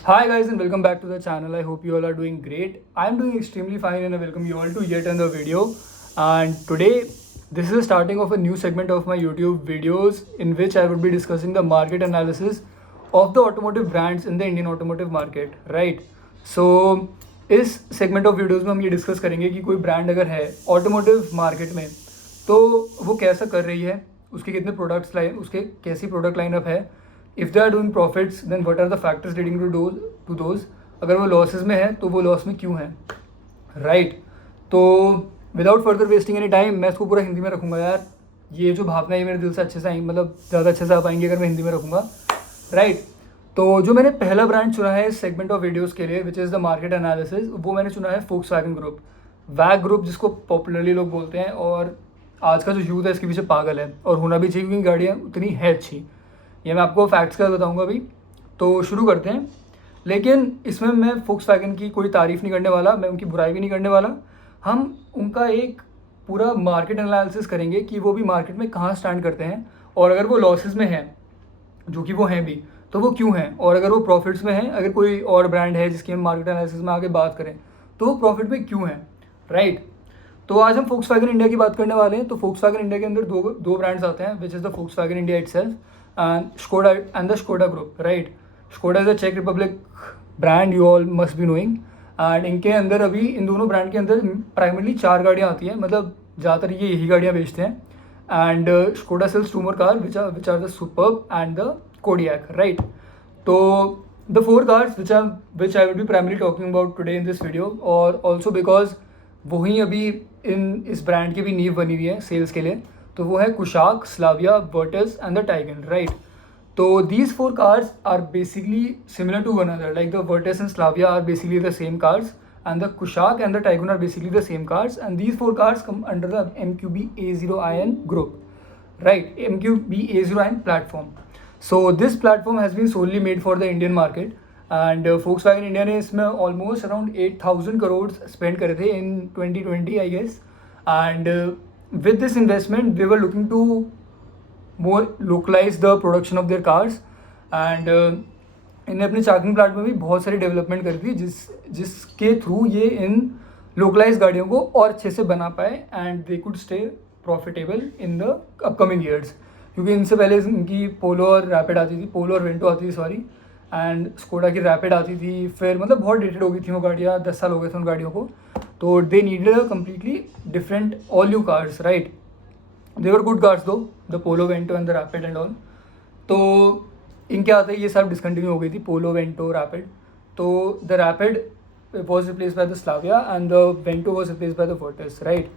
Hi guys and welcome back to the channel. I hope you all are doing great. I'm doing extremely fine and I welcome you all to yet another video. And today this is the starting of a new segment of my YouTube videos in which I would be discussing the market analysis of the automotive brands in the Indian automotive market, right? So इस segment of videos में हम ये discuss करेंगे कि कोई brand अगर है automotive market में तो वो कैसा कर रही है, उसके कितने प्रोडक्ट्स लाइन, उसके कैसी प्रोडक्ट लाइनअप है, if they are doing profits then what are the factors leading to those, अगर वो लॉसेस में है तो वो लॉस में क्यों है, राइट? तो without further wasting any time मैं इसको पूरा हिंदी में रखूँगा यार. ये जो भावना है मेरे दिल से अच्छे से आई, मतलब ज़्यादा अच्छे से आ पाएंगे अगर मैं हिंदी में रखूँगा, राइट? तो जो मैंने पहला ब्रांड चुना है इस सेगमेंट ऑफ वीडियोज़ के लिए विच इज़ द मार्केट एनालिसिस, वो मैंने चुना है फोक्सवैगन ग्रुप, वैग ग्रुप जिसको पॉपुलरली लोग बोलते हैं. और आज का जो यूथ है इसके पीछे पागल है और होना भी चाहिए क्योंकि गाड़ियाँ उतनी है अच्छी. ये मैं आपको फैक्ट्स का बताऊंगा अभी. तो शुरू करते हैं. लेकिन इसमें मैं फोक्सवैगन की कोई तारीफ़ नहीं करने वाला, मैं उनकी बुराई भी नहीं करने वाला. हम उनका एक पूरा मार्केट एनालिसिस करेंगे कि वो भी मार्केट में कहाँ स्टैंड करते हैं और अगर वो लॉसेस में हैं, जो कि वो हैं भी, तो वो क्यों हैं, और अगर वो प्रॉफिट्स में हैं, अगर कोई और ब्रांड है जिसकी हम मार्केट एनालिसिस में आगे बात करें तो वो प्रॉफिट में क्यों है, राइट? तो आज हम फोक्सवैगन इंडिया की बात करने वाले हैं. तो फोक्सवैगन इंडिया के अंदर दो ब्रांड्स आते हैं विच is the Volkswagen India itself and the Skoda group, right? Skoda is a Czech Republic brand, you all must be knowing. And इनके अंदर अभी इन दोनों ब्रांड के अंदर प्राइमरली 4 गाड़ियाँ आती हैं, मतलब ज़्यादातर ये यही गाड़ियाँ बेचते हैं. And Skoda sells 2 more car which are the Superb and the Kodiaq, right? तो the 4 cars which I will be primarily talking about today in this video, और also because वही अभी इस ब्रांड की भी नींव बनी हुई है सेल्स के लिए, तो वो है Kushaq, Slavia, Virtus and the Taigun, right? तो these 4 cars are basically similar to one other, like the Virtus and Slavia are basically the same cars and the Kushaq and the Taigun are basically the same cars, and these 4 cars come under the MQB A0iN group, right? MQB A0iN platform. So this platform has been solely made for the Indian market. And Volkswagen India ने इसमें almost around 8,000 crore spend करे थे in 2020 I guess. And with this investment they were looking to more localize the production of their cars. and इन्हें अपने चाकिंग plant में भी बहुत सारी डेवलपमेंट करी थी जिसके थ्रू ये इन लोकलाइज गाड़ियों को और अच्छे से बना पाए and they could stay profitable in the upcoming years. क्योंकि इनसे पहले इनकी पोलो और रैपिड आती थी, पोलो और वेंटो आती थी सॉरी, एंड स्कोडा की रैपिड आती थी. फिर मतलब बहुत डेटेड हो गई थी वो गाड़ियाँ, 10 साल हो गए थे उन गाड़ियों को. तो they needed a completely different all new cars, right? They were good cars though, the Polo, Vento and the Rapid and all. तो इनके आते ये सब डिसकंटिन्यू हो गई थी, पोलो, वेंटो, रैपिड. तो the Rapid was replace by the Slavia and the Vento was replace by the Virtus, right?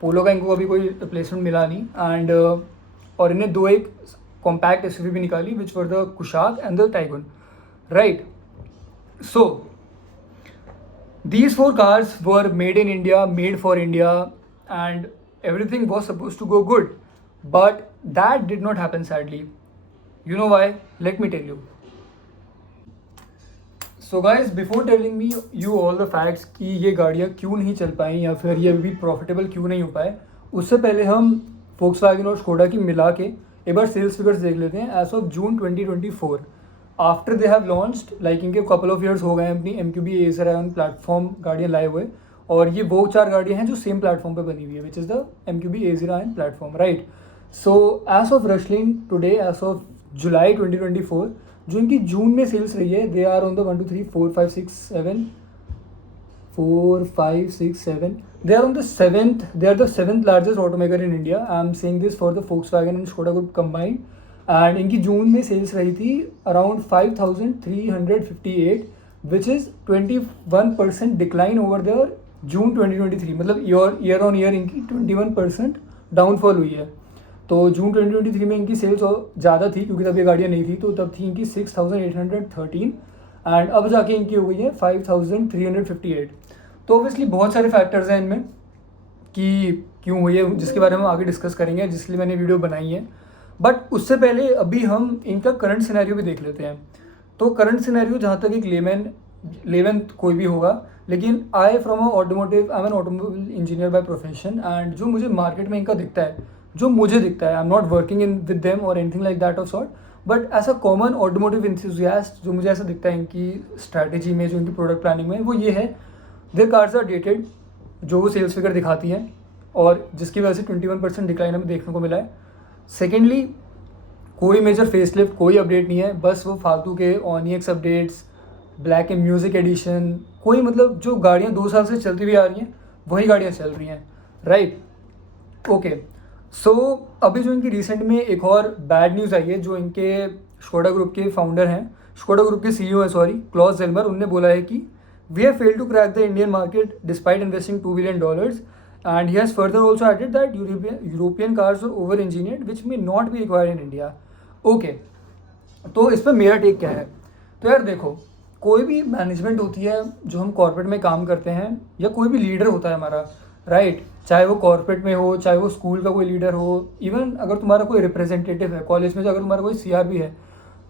Polo का इनको अभी कोई रिप्लेसमेंट मिला नहीं. एंड और इन्हें दो एक कॉम्पैक्ट SUV भी निकाली which were the Kushaq and the Taigun, right? So these 4 cars were made in India, made for India, and everything was supposed to go good, but that did not happen sadly. You know why? Let me tell you. So guys, before telling me you all the facts कि ये गाड़ियाँ क्यों नहीं चल पाई या फिर ये अभी प्रॉफिटेबल क्यों नहीं हो पाए, उससे पहले हम Volkswagen और Skoda की मिला के एक बार सेल्स फिगर्स देख लेते हैं as of June 2024. After they have launched, like इनके कपल ऑफ ईयर्स हो गए हैं अपनी MQB A0iN प्लेटफॉर्म गाड़ियाँ लाए हुए, और ये वो 4 गाड़ियाँ हैं जो सेम प्लेटफॉर्म पे बनी हुई है which is the MQB A0iN platform, right? So as of रशलिंग टुडे, एज ऑफ जुलाई 2024, जो इनकी जून में सेल्स रही है, they are on the 1 2 3 4 5 6 7 4 5 6 7, they are on the 7th, they are the 7th largest automaker in India. I am saying this for the Volkswagen and Skoda group combined. And इनकी जून में sales रही थी around 5,358 which is 21% decline over the June 2023, मतलब year on year इनकी 21% downfall हुई है. तो जून 2023 में इनकी सेल्स ज़्यादा थी क्योंकि तब ये गाड़ियाँ नहीं थी, तो तब थी इनकी 6,813 एंड अब जाके इनकी हो गई है 5,358. तो ऑब्वियसली बहुत सारे फैक्टर्स हैं इनमें कि क्यों हुई है, जिसके बारे में हम आगे डिस्कस करेंगे, जिसके लिए मैंने वीडियो बनाई है. बट उससे पहले अभी हम इनका करंट सिनेरियो भी देख लेते हैं. तो करंट सिनेरियो, जहाँ तक एक लेमैन कोई भी होगा, लेकिन I from an automobile engineer by profession, and जो मुझे मार्केट में इनका दिखता है, जो मुझे दिखता है, I am not working in with them or anything like that of sort, but as a common automotive enthusiast जो मुझे ऐसा दिखता है इनकी स्ट्रैटेजी में, जो इनकी प्रोडक्ट प्लानिंग में, वो ये है, देयर कार्स आर डेटेड, जो वो सेल्स फिगर दिखाती हैं, और जिसकी वजह से 21% डिक्लाइन हमें देखने को मिला है। सेकेंडली, कोई मेजर फेसलिफ्ट, कोई अपडेट नहीं है, बस वो फालतू के Onyx updates, black and music edition, कोई मतलब जो गाड़ियाँ 2 साल से चलती हुई आ रही हैं वही गाड़ियाँ चल रही हैं, राइट। ओके, सो अभी जो इनकी रिसेंट में एक और बैड न्यूज़ आई है, जो इनके शकोडा ग्रुप के फाउंडर हैं, शकोडा ग्रुप के सीईओ हैं, सॉरी, क्लॉस जेलमर, उनने बोला है कि we have failed to crack the Indian market despite investing $2 billion, and he has further also added that European cars are over engineered which may not be required in India. Okay, तो इस पर मेरा take क्या है? तो यार देखो, कोई भी मैनेजमेंट होती है जो हम कॉर्पोरेट में काम करते हैं, या कोई भी लीडर होता है हमारा, राइट, चाहे वो कॉर्पोरेट में हो, चाहे वो स्कूल का कोई लीडर हो, इवन अगर तुम्हारा कोई रिप्रेजेंटेटिव है कॉलेज में, अगर तुम्हारा कोई सीआर भी है,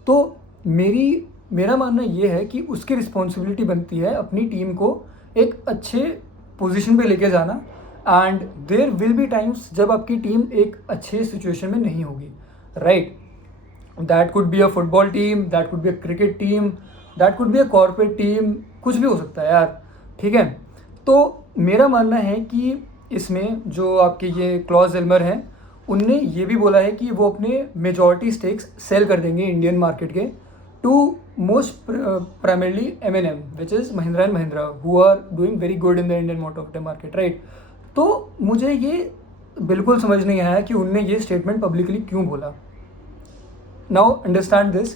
तो मेरा मानना ये है कि उसकी रिस्पॉन्सिबिलिटी बनती है अपनी टीम को एक अच्छे पोजीशन पे लेके जाना, and there will be times जब आपकी टीम एक अच्छे सिचुएशन में नहीं होगी, right. That could be a football team, that could be a cricket team, that could be a corporate team, कुछ भी हो सकता है यार, ठीक है। तो मेरा मानना है कि इसमें जो आपके ये क्लॉस जेलमर हैं, उनने ये भी बोला है कि वो अपने मेजॉरिटी स्टेक्स सेल कर देंगे इंडियन मार्केट के to most primarily M&M, which is Mahindra and Mahindra, who are doing very good in the Indian motor market, right. तो मुझे ये बिल्कुल समझ नहीं आया कि उनने ये स्टेटमेंट पब्लिकली क्यों बोला। नाउ अंडरस्टैंड दिस,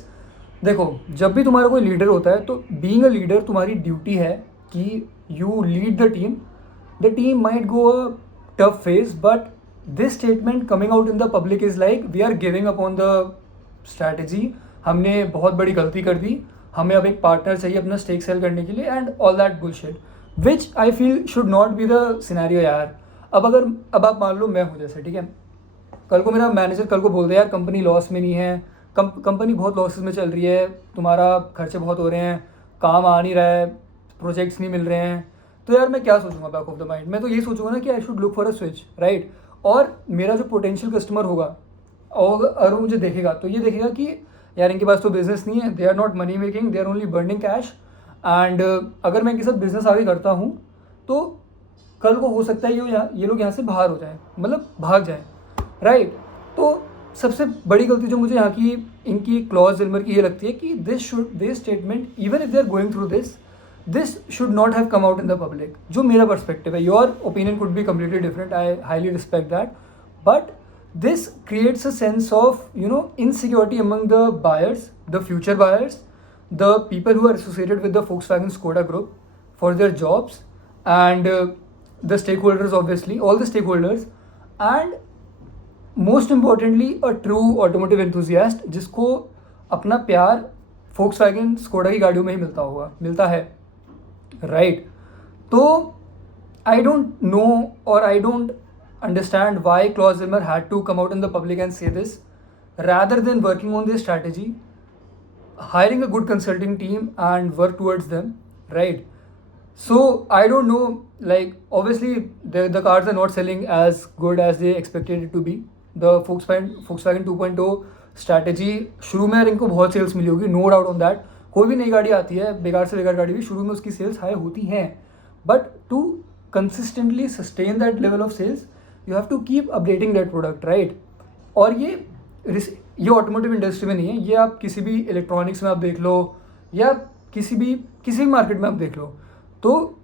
देखो, जब भी तुम्हारा कोई लीडर होता है, तो बीइंग अ लीडर तुम्हारी ड्यूटी है कि you lead the team might go a tough phase, but this statement coming out in the public is like we are giving up on the strategy, हमने बहुत बड़ी गलती कर दी, हमें अब एक पार्टनर चाहिए अपना स्टेक सेल करने के लिए, and all that bullshit, which I feel should not be the scenario यार। अब आप मान लो मैं हूँ जैसे, ठीक है, कल को मेरा मैनेजर कल को बोल दे यार कंपनी लॉस में नहीं है, कंपनी बहुत लॉसेस में चल रही है, तुम्हारा खर्चे बहुत हो रहे हैं, काम आ नहीं रहा है, प्रोजेक्ट्स नहीं मिल रहे हैं, तो यार मैं क्या सोचूंगा बैक ऑफ द माइंड? मैं तो यही सोचूंगा ना कि I should look for a switch, right. और मेरा जो पोटेंशियल कस्टमर होगा, और अगर वो मुझे देखेगा तो ये देखेगा कि यार इनके पास तो बिजनेस नहीं है, they are not money making, they are only burning cash, and अगर मैं इनके साथ बिजनेस आगे करता हूँ तो कल को हो सकता है ये लोग यहाँ से बाहर हो जाएँ, मतलब भाग जाएँ, राइट। तो सबसे बड़ी गलती जो मुझे यहाँ की इनकी क्लॉज जेलमर की ये लगती है कि this statement, even if they are going through this should not have come out in the public, जो मेरा पर्सपेक्टिव है। Your opinion could be completely different, I highly respect that, but this creates a sense of insecurity among the buyers, the future buyers, the people who are associated with the Volkswagen Skoda group for their jobs, and the stakeholders, obviously all the stakeholders, and most importantly a true automotive enthusiast जिसको अपना प्यार Volkswagen Skoda की गाड़ियों में ही मिलता है, right? तो I don't know, or I don't understand why Klaus Zimmer had to come out in the public and say this, rather than working on their strategy, hiring a good consulting team and work towards them, right? So I don't know, like obviously the cars are not selling as good as they expected it to be. The Volkswagen 2.0 strategy, शुरू में इनको बहुत sales मिली होगी, no doubt on that. कोई भी नई गाड़ी आती है, बेकार से बेकार गाड़ी भी, शुरू में उसकी सेल्स हाई होती हैं, but to consistently sustain that level of sales you have to keep updating that product, right. और ये ऑटोमोटिव इंडस्ट्री में नहीं है, ये आप किसी भी इलेक्ट्रॉनिक्स में आप देख लो, या किसी भी मार्केट में आप देख लो। तो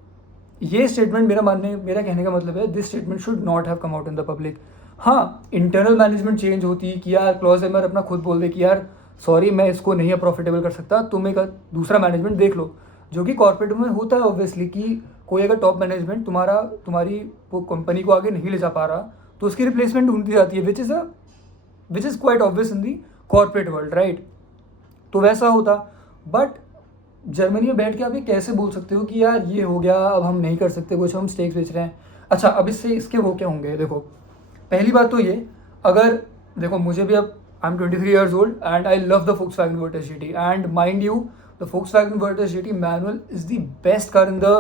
ये स्टेटमेंट मेरा कहने का मतलब है, this statement should not have come out in the public. हाँ, इंटरनल मैनेजमेंट चेंज होती कि यार क्लॉस जेलमर अपना खुद बोल दे कि यार सॉरी मैं इसको नहीं प्रॉफिटेबल कर सकता, तुम एक दूसरा मैनेजमेंट देख लो, जो कि कॉर्पोरेट में होता है ऑब्वियसली, कि कोई अगर टॉप मैनेजमेंट तुम्हारी वो कंपनी को आगे नहीं ले जा पा रहा, तो उसकी रिप्लेसमेंट ढूंढती जाती है, which is quite obvious in the corporate world, right. तो वैसा होता, बट जर्मनी में बैठ के आप ये कैसे बोल सकते हो कि यार ये हो गया, अब हम नहीं कर सकते कुछ, हम स्टेक्स बेच रहे हैं। अच्छा, अब इसके वो क्या होंगे? देखो, पहली बात तो ये, अगर देखो मुझे भी अब I am 23 years old and I love the Volkswagen Virtus GT, and mind you the Volkswagen Virtus GT manual is the best car in the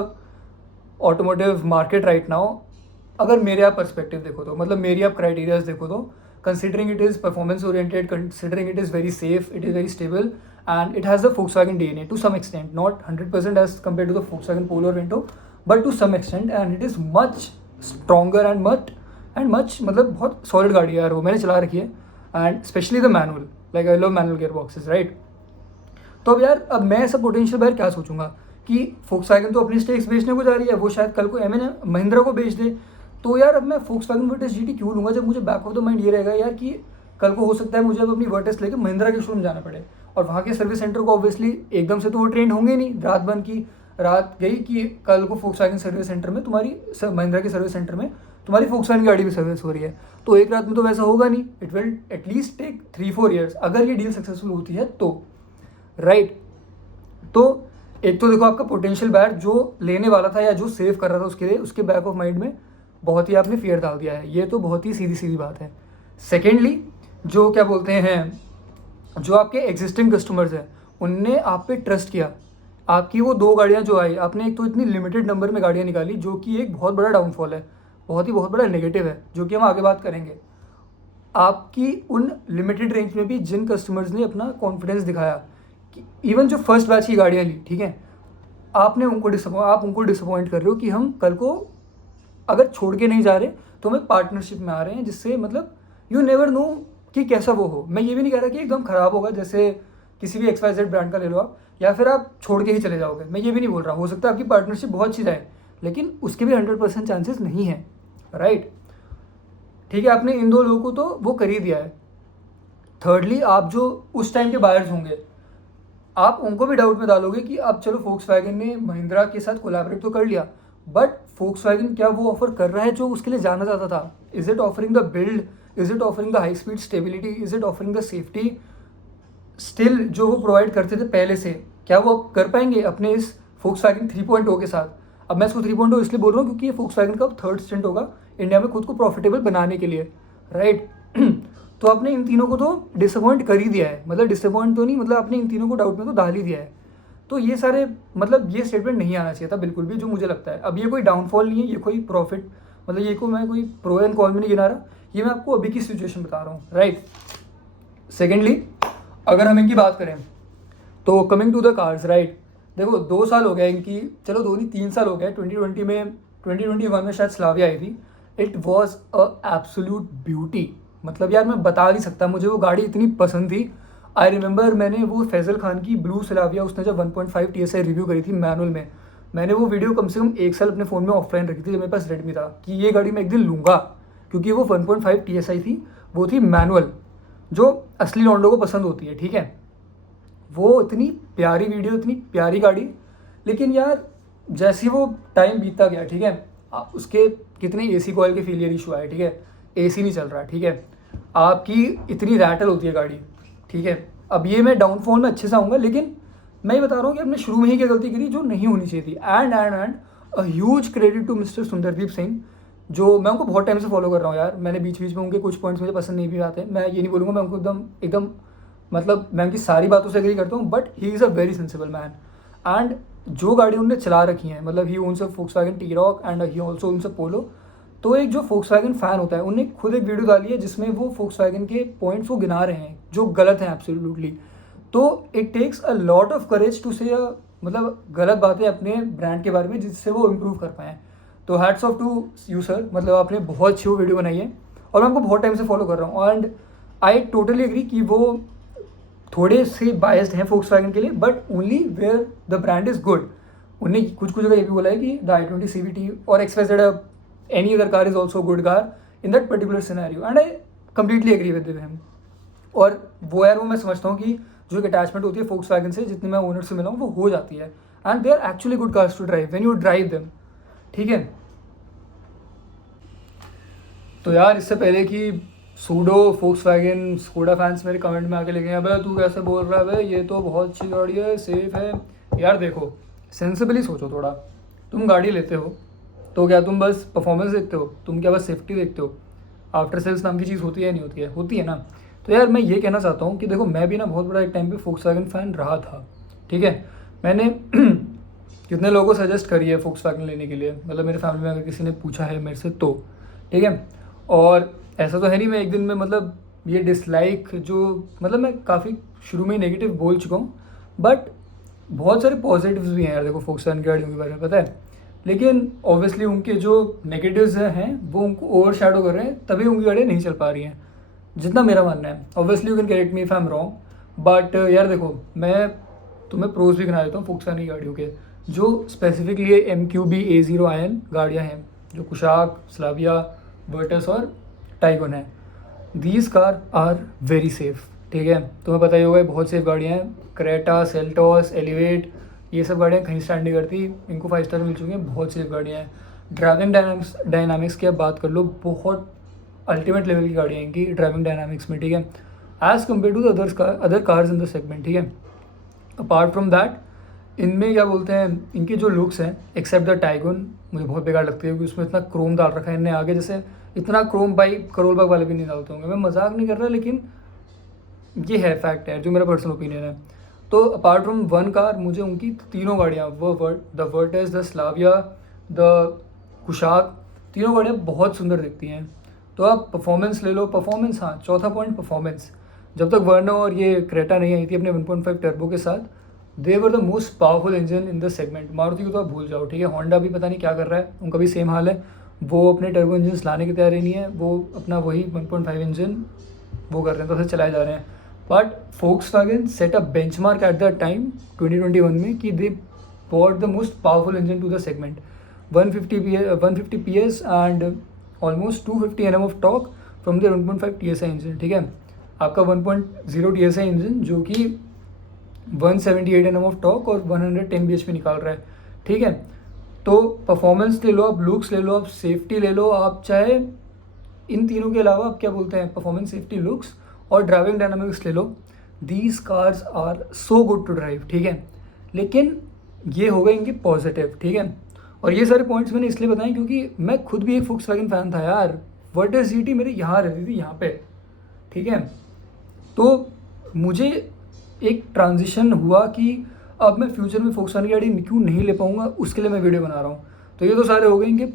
automotive market right now। अगर मेरे आप पर्सपेक्टिव देखो तो, मतलब मेरी आप क्राइटेरियाज देखो तो, considering it is performance oriented, considering it is very safe, it is very stable, and it has the Volkswagen DNA to some extent, not 100% as compared to the Volkswagen Polo or Vento, but to some extent, and it is much stronger and much मतलब बहुत solid गाड़ी है यार, वो मैंने चला रखी है, and specially the manual, like I love manual gear boxes, right. तो अब यार, अब मैं ऐसा पोटेंशियल बायर क्या सोचूंगा कि Volkswagen तो अपनी स्टेक्स बेचने को जा रही है, वो शायद कल को महिंद्रा को बेच दे, तो यार अब मैं Volkswagen वर्टेस GT क्यों लूँगा, जब मुझे बैक ऑफ द माइंड ये रहेगा यार कि कल को हो सकता है मुझे अब अपनी वर्टेस लेके महिंद्रा के शोरूम जाना पड़े, और वहाँ के सर्विस सेंटर को ऑब्वियसली एकदम से तो वो ट्रेंड होंगे नहीं, रात बंद की रात गई कि कल को Volkswagen सर्विस सेंटर में तुम्हारी महिंद्रा के सर्विस सेंटर में तुम्हारी Volkswagen गाड़ी भी सर्विस हो रही है, तो एक रात में तो वैसा होगा नहीं, it will at least take 3-4 years अगर ये डील सक्सेसफुल होती है तो, राइट। तो एक तो देखो आपका पोटेंशियल बायर जो लेने वाला था या जो सेव कर रहा था उसके लिए, उसके बैक ऑफ माइंड में बहुत ही आपने फियर डाल दिया है, ये तो बहुत ही सीधी सीधी बात है। सेकेंडली, जो क्या बोलते हैं, जो आपके एग्जिस्टिंग कस्टमर्स हैं उनने आप पे ट्रस्ट किया, आपकी वो 2 गाड़ियाँ जो आई, आपने एक तो इतनी लिमिटेड नंबर में गाड़ियाँ निकाली, जो कि एक बहुत बड़ा डाउनफॉल है, बहुत बड़ा नेगेटिव है, जो कि हम आगे बात करेंगे। आपकी उन लिमिटेड रेंज में भी जिन कस्टमर्स ने अपना कॉन्फिडेंस दिखाया कि इवन जो फर्स्ट बैच की गाड़ियाँ ली, ठीक है, आप उनको डिसअपॉइंट कर रहे हो कि हम कल को अगर छोड़ के नहीं जा रहे तो हम एक पार्टनरशिप में आ रहे हैं, जिससे मतलब यू नेवर नो कि कैसा वो हो। मैं ये भी नहीं कह रहा कि एकदम ख़राब होगा, जैसे किसी भी XYZ ब्रांड का ले लो आप, या फिर आप छोड़ के ही चले जाओगे, मैं ये भी नहीं बोल रहा, हो सकता है आपकी पार्टनरशिप बहुत अच्छी जाए, लेकिन उसके भी 100% चांसेस नहीं है, राइट। ठीक है, आपने इन 2 लोगों को तो वो कर ही दिया है। थर्डली, आप जो उस टाइम के बायर्स होंगे, आप उनको भी डाउट में डालोगे कि अब चलो Volkswagen ने महिंद्रा के साथ कोलैबोरेट तो कर लिया, बट Volkswagen क्या वो ऑफर कर रहा है जो उसके लिए जाना चाहता था? Is it offering the build, is it offering the high speed stability, is it offering the safety still जो वो प्रोवाइड करते थे पहले से, क्या वो कर पाएंगे अपने इस Volkswagen 3.0 के साथ? अब मैं इसको 3.0 इसलिए बोल रहा हूँ क्योंकि ये Volkswagen का 3rd स्टेंट होगा इंडिया में खुद को प्रॉफिटेबल बनाने के लिए, राइट। तो आपने इन तीनों को तो डिसअपॉइंट कर ही दिया है, मतलब डिसअपॉइंट तो नहीं, मतलब आपने इन तीनों को डाउट में तो डाल ही दिया है। तो ये सारे मतलब ये स्टेटमेंट नहीं आना चाहिए था बिल्कुल भी, जो मुझे लगता है। अब ये कोई डाउनफॉल नहीं है, ये कोई प्रॉफिट, मतलब ये को मैं कोई प्रो एंड कॉल में नहीं गिना रहा, ये मैं आपको अभी की सिचुएशन बता रहा हूँ, राइट। सेकेंडली, अगर हम इनकी बात करें तो coming to the cars, right, देखो 2 साल हो गए इनकी, चलो 2 नहीं 3 साल हो गए। 2021 में शायद स्लाविया आई थी, it was a absolute beauty, मतलब यार मैं बता नहीं सकता, मुझे वो गाड़ी इतनी पसंद थी। आई रिमेंबर मैंने वो फैज़ल खान की ब्लू स्लाविया, उसने जब 1.5 TSI रिव्यू करी थी मैनुअल में, मैंने वो वीडियो कम से कम 1 साल अपने फ़ोन में ऑफलाइन रखी थी जब मेरे पास रेडमी था, कि ये गाड़ी मैं एक दिन लूँगा, क्योंकि वो 1.5 TSI थी, वो थी मैनुअल, जो असली लॉन्डो को पसंद होती है, ठीक है। वो इतनी प्यारी वीडियो, इतनी प्यारी गाड़ी, लेकिन यार जैसे वो टाइम बीतता गया, ठीक है, उसके कितने AC कॉइल के फेलियर इशू आए, ठीक है, AC नहीं चल रहा, ठीक है, आपकी इतनी रैटल होती है गाड़ी, ठीक है। अब ये मैं डाउनफॉल में अच्छे से आऊँगा, लेकिन मैं ये बता रहा हूँ कि आपने शुरू में ही क्या गलती करी जो नहीं होनी चाहिए थी। And a huge credit to mister Sundardeep Singh, जो मैं उनको बहुत टाइम से फॉलो कर रहा हूँ यार। मैंने बीच बीच में उनके कुछ पॉइंट्स मुझे पसंद नहीं भी आते, मैं ये नहीं बोलूँगा मैं उनको एकदम मतलब मैं उनकी सारी बातों से एग्री करता हूँ, but he is a very sensible man. And जो गाड़ी उन्होंने चला रखी है, मतलब he owns a Volkswagen T-Roc and he also owns a Polo, तो एक जो Volkswagen फ़ैन होता है, उन्हें खुद एक वीडियो डाली है जिसमें वो Volkswagen के पॉइंट्स वो गिना रहे हैं जो गलत हैं एब्सोल्युटली। तो it takes a lot of courage to say मतलब गलत बातें अपने ब्रांड के बारे में, जिससे वो इम्प्रूव कर पाएँ। तो hats off to you sir, मतलब आपने बहुत अच्छी वो वीडियो बनाई है और मैं आपको बहुत टाइम से फॉलो कर रहा हूँ। एंड आई टोटली एग्री कि वो थोड़े से बायस्ड हैं Volkswagen के लिए, but only where the brand is good. उन्होंने कुछ जगह ये भी बोला है कि द i20 CVT और XYZ any other car is also a good car in that particular scenario, and I completely agree with him। और वो यार वो मैं समझता हूँ कि जो एक अटैचमेंट होती है Volkswagen से, जितनी मैं ओनर से मिला हूँ वो हो जाती है, and they are actually good cars to drive when you drive them, ठीक है। तो यार इससे पहले कि सूडो Volkswagen स्कोडा फैंस मेरे कमेंट में आके लिखे हैं भाई तू कैसे बोल रहा है भाई, ये तो बहुत अच्छी गाड़ी है, सेफ है। यार देखो, सेंसिबली सोचो थोड़ा, तुम गाड़ी लेते हो तो क्या तुम बस परफॉर्मेंस देखते हो, तुम क्या बस सेफ्टी देखते हो? आफ्टर सेल्स नाम की चीज़ होती है नहीं होती है? होती है ना। तो यार मैं ये कहना चाहता हूँ कि देखो, मैं भी ना बहुत बड़ा एक टाइम पे Volkswagen फ़ैन रहा था, ठीक है। मैंने कितने लोगों को सजेस्ट करी है Volkswagen लेने के लिए, मतलब मेरे फैमिली में अगर किसी ने पूछा है मेरे से तो, ठीक है। और ऐसा तो है नहीं मैं एक दिन में मतलब ये डिसलाइक जो मतलब मैं काफ़ी शुरू में ही नेगेटिव बोल चुका हूँ, बट बहुत सारे पॉजिटिव्स भी हैं यार। देखो फोक्सवैगन की गाड़ियों के बारे में पता है, लेकिन ऑब्वियसली उनके जो नेगेटिव्स हैं वो उनको ओवर शेडो कर रहे हैं, तभी उनकी गाड़ियाँ नहीं चल पा रही हैं, जितना मेरा मानना है। Obviously you can correct me if I am wrong, but यार देखो मैं तुम्हें प्रोज भी गिना देता हूँ फोक्सवैगन की गाड़ियों के। जो स्पेसिफिकली MQB A0 गाड़ियाँ हैं, जो कुशाक, स्लाविया, वर्टस और टाइगन है, these car are very safe. ठीक है, तुम्हें पता ही होगा ये बहुत सेफ गाड़ियाँ हैं। क्रेटा, सेल्टॉस, एलिवेट, ये सब गाड़ियाँ कहीं स्टैंड नहीं करती, इनको 5 स्टार मिल चुके हैं, बहुत सेफ गाड़ियाँ हैं। ड्राइविंग डायनामिक्स की आप बात कर लो, बहुत अल्टीमेट लेवल की गाड़ियाँ हैं इनकी ड्राइविंग डायनामिक्स में। ठीक है, as compare to the other cars in the segment. ठीक है, अपार्ट फ्रॉम दैट इनमें क्या बोलते हैं, इनके जो लुक्स हैं, एक्सेप्ट द टाइगन मुझे बहुत बेकार लगती है, क्योंकि उसमें इतना क्रोम डाल रखा है इनने आगे, जैसे इतना क्रोम भाई करोल बाग वाले भी नहीं डालते होंगे। मैं मजाक नहीं कर रहा, लेकिन ये है फैक्ट है जो मेरा पर्सनल ओपिनियन है। तो अपार्ट फ्रॉम वन कार, मुझे उनकी तीनों गाड़ियाँ, वो the Virtus, the Slavia, the Kushaq, तीनों गाड़ियाँ बहुत सुंदर दिखती हैं। तो आप परफॉर्मेंस ले लो, परफॉर्मेंस, हाँ चौथा पॉइंट परफॉर्मेंस। जब तक वर्ना और ये क्रेटा नहीं आई थी अपने 1.5 टर्बो के साथ, they were the most powerful engine in the segment. Maruti को तो आप भूल जाओ। ठीक है, होंडा भी पता नहीं क्या कर रहा है, उनका भी सेम हाल है, वो अपने टर्बो इंजन लाने की तैयारी नहीं है, वो अपना वही 1.5 इंजन वो कर रहे हैं, तो ऐसे चलाए जा रहे हैं। But Volkswagen set a benchmark at the time 2021 में कि दे brought the most powerful engine to the segment, 150 PS and almost 250 Nm of torque from their 1.5 TSI engine. ठीक है, आपका 1.0 TSI इंजन जो कि 178 Nm ऑफ टॉर्क और 110 bhp निकाल रहा है। ठीक है, तो परफॉर्मेंस ले लो आप, लुक्स ले लो आप, सेफ्टी ले लो आप, चाहे इन तीनों के अलावा आप क्या बोलते हैं, परफॉर्मेंस, सेफ्टी, लुक्स और ड्राइविंग डायनामिक्स ले लो, these cars are so good to drive. ठीक है, लेकिन ये हो गए इनके पॉजिटिव। ठीक है, और ये सारे पॉइंट्स मैंने इसलिए बताए क्योंकि मैं खुद भी एक फोक्सवैगन फ़ैन था यार। वर्टस GT मेरे यहाँ रहती थी, यहाँ पे। ठीक है, तो मुझे एक ट्रांजिशन हुआ कि अब मैं फ्यूचर में फोक्सवैगन की गाड़ी क्यों नहीं ले पाऊँगा, उसके लिए मैं वीडियो बना रहा हूँ। तो ये तो सारे हो गए इनके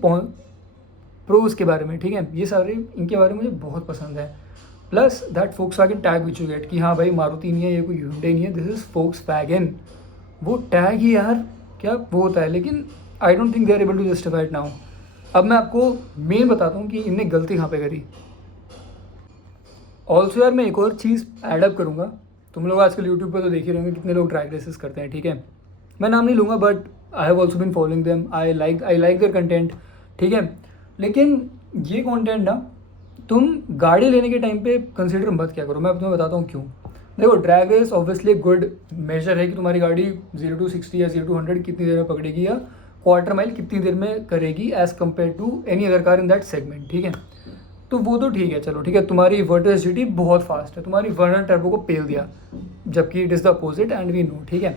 प्रोज के बारे में। ठीक है, ये सारे इनके बारे में मुझे बहुत पसंद है। Plus that Volkswagen tag which you get कि हाँ भाई मारुति नहीं है, ये कोई hyundai नहीं है, दिस इज़ फोक्सवैगन। वो टैग ही यार क्या वो होता है, लेकिन I don't think they are able to justify it now. अब मैं आपको मेन बताता हूँ कि इनने गलती कहाँ पे करी। ऑल्सो यार मैं एक और चीज़ एडअप करूँगा। तुम लोग आजकल यूट्यूब पर तो देख ही रहे होंगे कितने लोग ड्रैग रेसेस करते हैं। ठीक है, मैं नाम नहीं लूँगा, but I have also been following them, I like their content. ठीक है, लेकिन ये कंटेंट ना तुम गाड़ी लेने के टाइम पे कंसिडर मत क्या करो। मैं तुम्हें बताता हूँ क्यों। देखो, ड्रैग रेस ऑब्वियसली एक गुड मेजर है कि तुम्हारी गाड़ी 0 to 60 या 0 to 100 कितनी देर में पकड़ेगी, या क्वार्टर माइल कितनी देर में करेगी as compare to any other car in that segment. ठीक है, तो वो तो ठीक है, चलो ठीक है, तुम्हारी वर्टस GT बहुत फास्ट है, तुम्हारी वर्ना टर्बो को पेल दिया, जबकि it is the opposite and we know. ठीक है,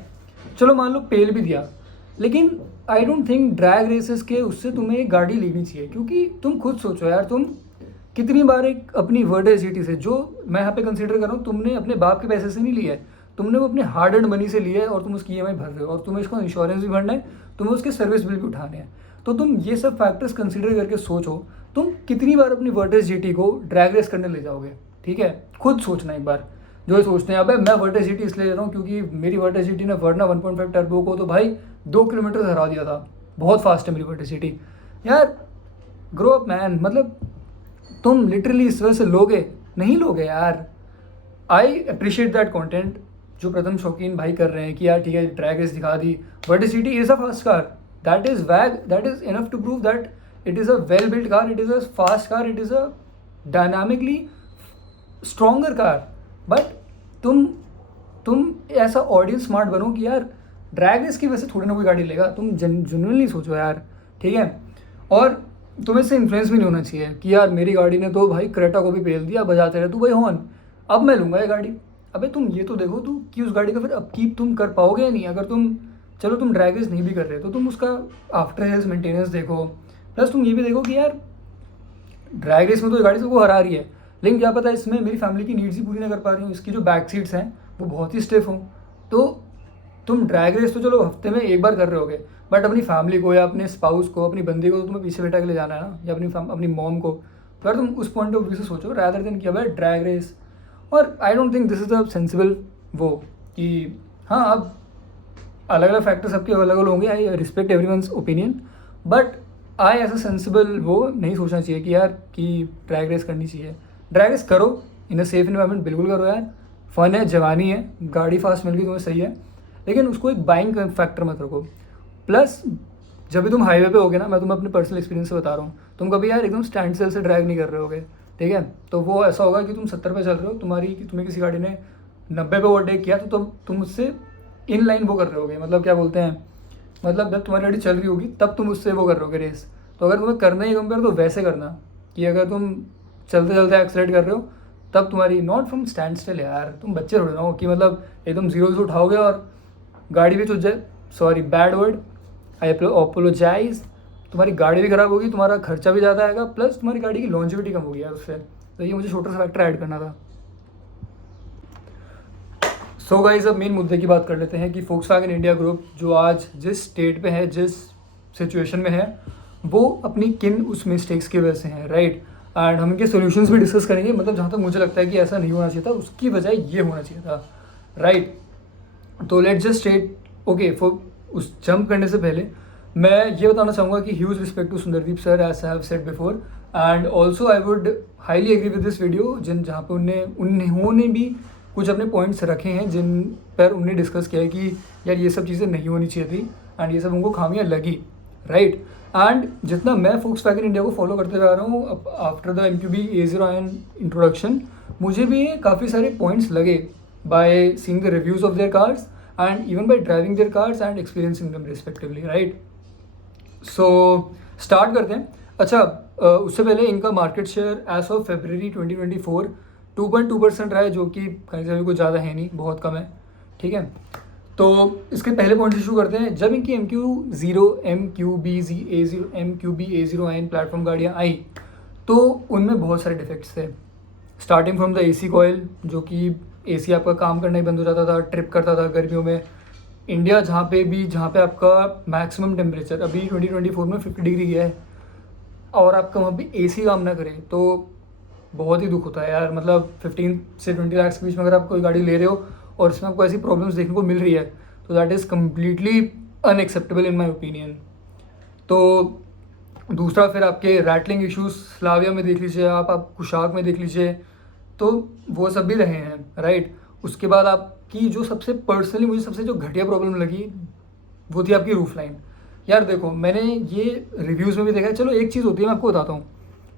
चलो मान लो पेल भी दिया, लेकिन I don't think drag races के उससे तुम्हें एक गाड़ी लेनी चाहिए। क्योंकि तुम खुद सोचो यार, तुम कितनी बार एक अपनी वर्टस GT से, जो मैं यहाँ पे कंसीडर कर रहा हूँ, तुमने अपने बाप के पैसे से नहीं लिया है, तुमने वो अपने हार्ड एंड मनी से लिया है, और तुम उसकी EMI भर रहे हो, और तुम्हें इसको इंश्योरेंस भी भरना है, तुम्हें उसके सर्विस बिल भी उठाने हैं। तो तुम ये सब फैक्टर्स कंसीडर करके सोचो, तुम कितनी बार अपनी वर्टस GT को ड्रैग रेस करने ले जाओगे। ठीक है, खुद सोचना एक बार। जो सोचते हैं अब मैं वर्टस GT इसलिए ले रहा हूँ क्योंकि मेरी वर्टस GT ने वर्ना 1.5 टर्बो को तो भाई 2 किलोमीटर हरा दिया था, बहुत फास्ट है मेरी वर्टस GT। यार ग्रो अप मैन, मतलब तुम लिटरली इस वजह से लोगे नहीं लोगे यार। आई अप्रिशिएट दैट कंटेंट जो प्रथम शौकीन भाई कर रहे हैं कि यार ठीक है ड्रैग रेस दिखा दी, Virtus GT is a fast car, that is wag, that is enough to prove that it is a well built car, it is a fast car, it is a dynamically stronger car। but तुम ऐसा audience smart बनो कि यार drag race की वजह से थोड़ी ना कोई गाड़ी लेगा, तुम जेन्युइनली सोचो यार। ठीक है, और तुम्हें इससे इन्फ्लुएंस भी नहीं होना चाहिए कि यार मेरी गाड़ी ने तो भाई क्रेटा को भी पेल दिया, बजाते रहे तू भाई हॉर्न, अब मैं लूँगा ये गाड़ी। अबे तुम ये तो देखो तू कि उस गाड़ी का फिर अपकीप तुम कर पाओगे या नहीं। अगर तुम चलो तुम ड्रैग रेस नहीं भी कर रहे तो तुम उसका आफ्टर सेल्स मेंटेनेंस देखो, प्लस तुम ये भी देखो कि यार ड्रैग रेस में तो गाड़ी सबको हरा रही है, लेकिन क्या पता इसमें मेरी फैमिली की नीड्स ही पूरी ना कर पा रही हूँ, इसकी जो बैक सीट्स हैं वो बहुत ही स्टिफ हों। तो तुम ड्रैग रेस तो चलो हफ्ते में एक बार कर रहे होगे, बट अपनी फैमिली को या अपने स्पाउस को, अपनी बंदी को तो तुम्हें पीछे बैठा के ले जाना है ना, या अपनी मॉम को, तो यार तुम उस पॉइंट ऑफ व्यू से सोचो रैदर देन कि भाई ड्रैग रेस। और आई don't think this is the sensible वो कि हाँ अब अलग अलग फैक्टर सबके अलग अलग होंगे, I respect everyone's opinion, but I as a sensible वो नहीं सोचना चाहिए कि यार कि ड्रैग रेस करनी चाहिए। ड्रैग रेस करो इन अ सेफ इन्वायरमेंट, बिल्कुल करो यार, फ़न है, जवानी है, गाड़ी फास्ट मिल गई तुम्हें सही है, लेकिन उसको एक बाइंग फैक्टर मत रखो। प्लस जब भी तुम हाईवे पे होगे ना, मैं तुम्हें अपने पर्सनल एक्सपीरियंस से बता रहा हूँ, तुम कभी यार एकदम स्टैंड स्टिल से ड्राइव नहीं कर रहे होगे, ठीक है। तो वो ऐसा होगा कि तुम 70 पे चल रहे हो, तुम्हें किसी गाड़ी ने 90 पे ओवरटेक किया, तो तुम उससे इन लाइन वो कर रहे होगे, मतलब क्या बोलते हैं, मतलब जब तुम्हारी गाड़ी चल रही होगी तब तुम उससे वो कर रहे होगे रेस। तो अगर तुम्हें करना ही कंपेयर तो वैसे करना कि अगर तुम चलते चलते एक्सलेट कर रहे हो तब तुम्हारी, नॉट फ्रॉम स्टैंड स्टिल यार, तुम बच्चे थोड़े ना हो कि मतलब एकदम जीरो से उठाओगे और गाड़ी भी चुट जाए, सॉरी बैड वर्ड, आई अपोलोजाइज, तुम्हारी गाड़ी भी ख़राब होगी, तुम्हारा खर्चा भी ज़्यादा आएगा, प्लस तुम्हारी गाड़ी की लॉन्जिविटी कम होगी यार उससे। तो ये मुझे छोटा सा फैक्टर ऐड करना था। सो गाइस अब मेन मुद्दे की बात कर लेते हैं कि फोक्सवैगन इंडिया ग्रुप जो आज जिस स्टेट पे है, जिस सिचुएशन में है, वो अपनी किन उस मिस्टेक्स की वजह से हैं, राइट। एंड हम इनके सोल्यूशंस भी डिस्कस करेंगे, मतलब जहाँ तक मुझे लगता है कि ऐसा नहीं होना चाहिए था, उसकी बजाय ये होना चाहिए था, राइट। तो let's just state okay for उस जंप करने से पहले मैं ये बताना चाहूँगा कि huge respect to Sundardeep sir, as I have said before, and also I would highly agree with this video, जहाँ पे उन्होंने भी कुछ अपने पॉइंट्स रखे हैं जिन पर उन्हें डिस्कस किया है कि यार ये सब चीज़ें नहीं होनी चाहिए थी एंड ये सब उनको खामियां लगी, राइट। एंड जितना मैं फोक्सवैगन इंडिया को फॉलो करते जा रहा हूँ after the MQB A0i introduction, मुझे भी काफ़ी सारे पॉइंट्स लगे by seeing the reviews of their cars and even by driving their cars and experiencing them respectively, right. So start करते हैं। अच्छा उससे पहले इनका market share as of February 2024 2.2% रहा है, जो कि कहीं से भी कुछ ज़्यादा है नहीं, बहुत कम है, ठीक है। तो इसके पहले पॉइंट से शुरू करते हैं। जब इनकी MQB A0i प्लेटफॉर्म गाड़ियाँ आई तो उनमें बहुत सारे डिफेक्ट्स थे, starting from the AC coil, जो कि AC आपका काम करना ही बंद हो जाता था, ट्रिप करता था गर्मियों में। इंडिया जहाँ पे आपका मैक्सिमम टेम्परेचर अभी 2024 में 50 डिग्री गया है और आपका वहाँ पे AC काम ना करे तो बहुत ही दुख होता है यार। मतलब 15 से 20 लाख के बीच में अगर आप कोई गाड़ी ले रहे हो और इसमें आपको ऐसी प्रॉब्लम्स देखने को मिल रही है तो that is completely unacceptable in my opinion. तो दूसरा फिर आपके रैटलिंग इश्यूज स्लाविया में देख लीजिए, आप कुशाक में देख लीजिए, तो वो सब भी रहे हैं, राइट। उसके बाद आपकी जो सबसे पर्सनली मुझे सबसे जो घटिया प्रॉब्लम लगी वो थी आपकी रूफ लाइन। यार देखो मैंने ये रिव्यूज़ में भी देखा है, चलो एक चीज़ होती है मैं आपको बताता हूँ,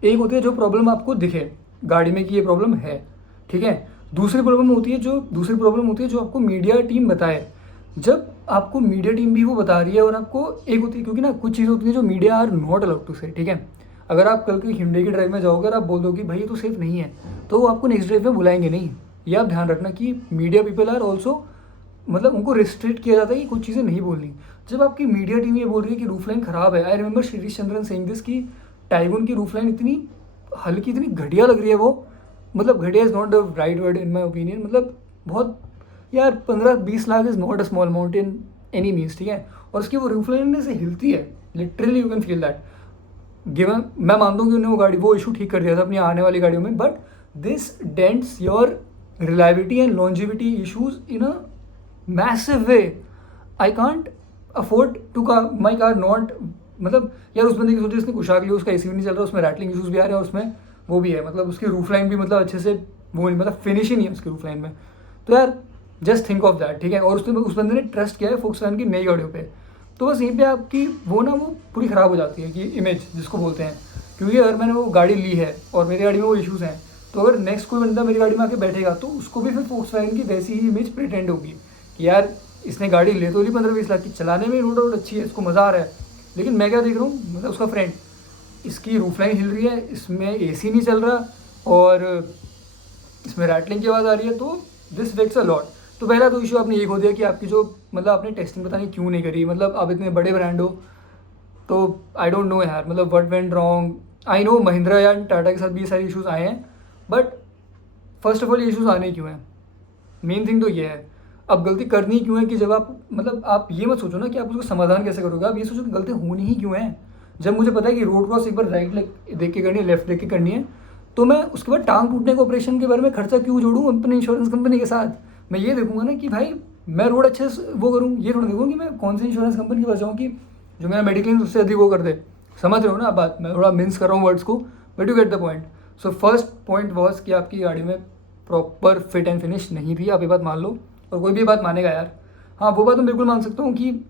एक होती है जो प्रॉब्लम आपको दिखे गाड़ी में कि ये प्रॉब्लम है, ठीक है। दूसरी प्रॉब्लम होती है जो आपको मीडिया टीम बताए। जब आपको मीडिया टीम भी वो बता रही है और आपको एक होती है, क्योंकि ना कुछ चीज़ होती है जो media are not allowed to say, ठीक है। अगर आप कल की हिंडे की ड्राइव में जाओगे और आप बोल दो कि भाई ये तो सेफ नहीं है, तो वो आपको नेक्स्ट ड्राइव में बुलाएंगे नहीं। ये आप ध्यान रखना कि मीडिया पीपल आर ऑल्सो, मतलब उनको रिस्ट्रिक्ट किया जाता है कि कुछ चीज़ें नहीं बोलनी। जब आपकी मीडिया टीम ये बोल रही है कि रूफ लाइन ख़राब है, I remember Shreesh Chandran saying this कि टाइगोन की रूफ लाइन इतनी हल्की, इतनी घटिया लग रही है वो, मतलब घटिया is not the right word in my opinion, मतलब बहुत यार 15-20 lakh is not a small amount in any means, ठीक है। और उसकी वो रूफ लाइन से हिलती है, literally you can feel that. Given मैं मानता हूँ कि उन्हें वो इशू ठीक कर दिया था अपनी आने वाली गाड़ियों में, but this dents your reliability and longevity issues in a massive way. I can't afford to my car not, मतलब यार उस बंदे की सोचिए उसने कुशाक लिया, उसका AC भी नहीं चल रहा, उसमें रैटलिंग इशूज़ भी आ रहे हैं और उसमें वो भी है, मतलब उसकी रूफ लाइन भी मतलब अच्छे से वो नहीं, मतलब फिनिश ही नहीं है उसकी रूफ लाइन में। तो यार जस्ट थिंक ऑफ दैट, ठीक है। और उसने उस बंदे ने ट्रस्ट किया है फोक्सवैगन की नई गाड़ियों पे, तो बस यहीं पे आपकी वो ना वो पूरी ख़राब हो जाती है कि इमेज जिसको बोलते हैं। क्योंकि अगर मैंने वो गाड़ी ली है और मेरी गाड़ी में वो इशूज़ हैं, तो अगर नेक्स्ट कोई बंदा मेरी गाड़ी में आके बैठेगा तो उसको भी फिर फोक्सवैगन की वैसी ही इमेज प्रिटेंड होगी कि यार इसने गाड़ी ले तो ली 15-20 लाख की, चलाने में नो डाउट अच्छी है, इसको मज़ा आ रहा है, लेकिन मैं क्या देख रहा हूँ, मतलब उसका फ्रेंड, इसकी रूफ लाइन हिल रही है, इसमें AC नहीं चल रहा और इसमें रैटलिंग की आवाज़ आ रही है, तो दिस वेक्स अ लॉट। तो पहला तो इशू आपने ये खो दिया कि आपकी जो मतलब आपने टेस्टिंग पता नहीं क्यों नहीं करी, मतलब आप इतने बड़े ब्रांड हो तो आई डोंट नो यार, मतलब what went wrong. I know Mahindra या टाटा के साथ भी ये सारे इशूज़ आए हैं, बट फर्स्ट ऑफ ऑल ये इशूज़ आने क्यों हैं, मेन थिंग तो ये है। अब गलती करनी क्यों है कि जब आप मतलब आप ये मत सोचो ना कि आप उसका समाधान कैसे करोगे, आप ये सोचो कि गलती होनी ही क्यों है। जब मुझे पता है कि रोड क्रॉस एक बार राइट देख के करनी है, लेफ्ट देख के करनी है, तो मैं उसके बाद टांग टूटने के ऑपरेशन के बारे में खर्चा क्यों जोड़ूँ अपने इंश्योरेंस कंपनी के साथ। मैं ये देखूंगा ना कि भाई मैं रोड अच्छे से वो करूँ, ये थोड़ा देखूँ कि मैं कौन सी इंश्योरेंस कंपनी के पास जाऊँ कि जो मेरा मेडिक्लेम उससे अधिक वो कर दे। समझ रहे हो ना आप बात, मैं थोड़ा मिन्स कर रहा हूँ वर्ड्स को, but you get the point. So first point was कि आपकी गाड़ी में प्रॉपर फिट एंड फिनिश नहीं थी, आप ये बात मान लो, और कोई भी ये बात मानेगा यार। हाँ, वो बात मैं बिल्कुल मान सकता हूँ कि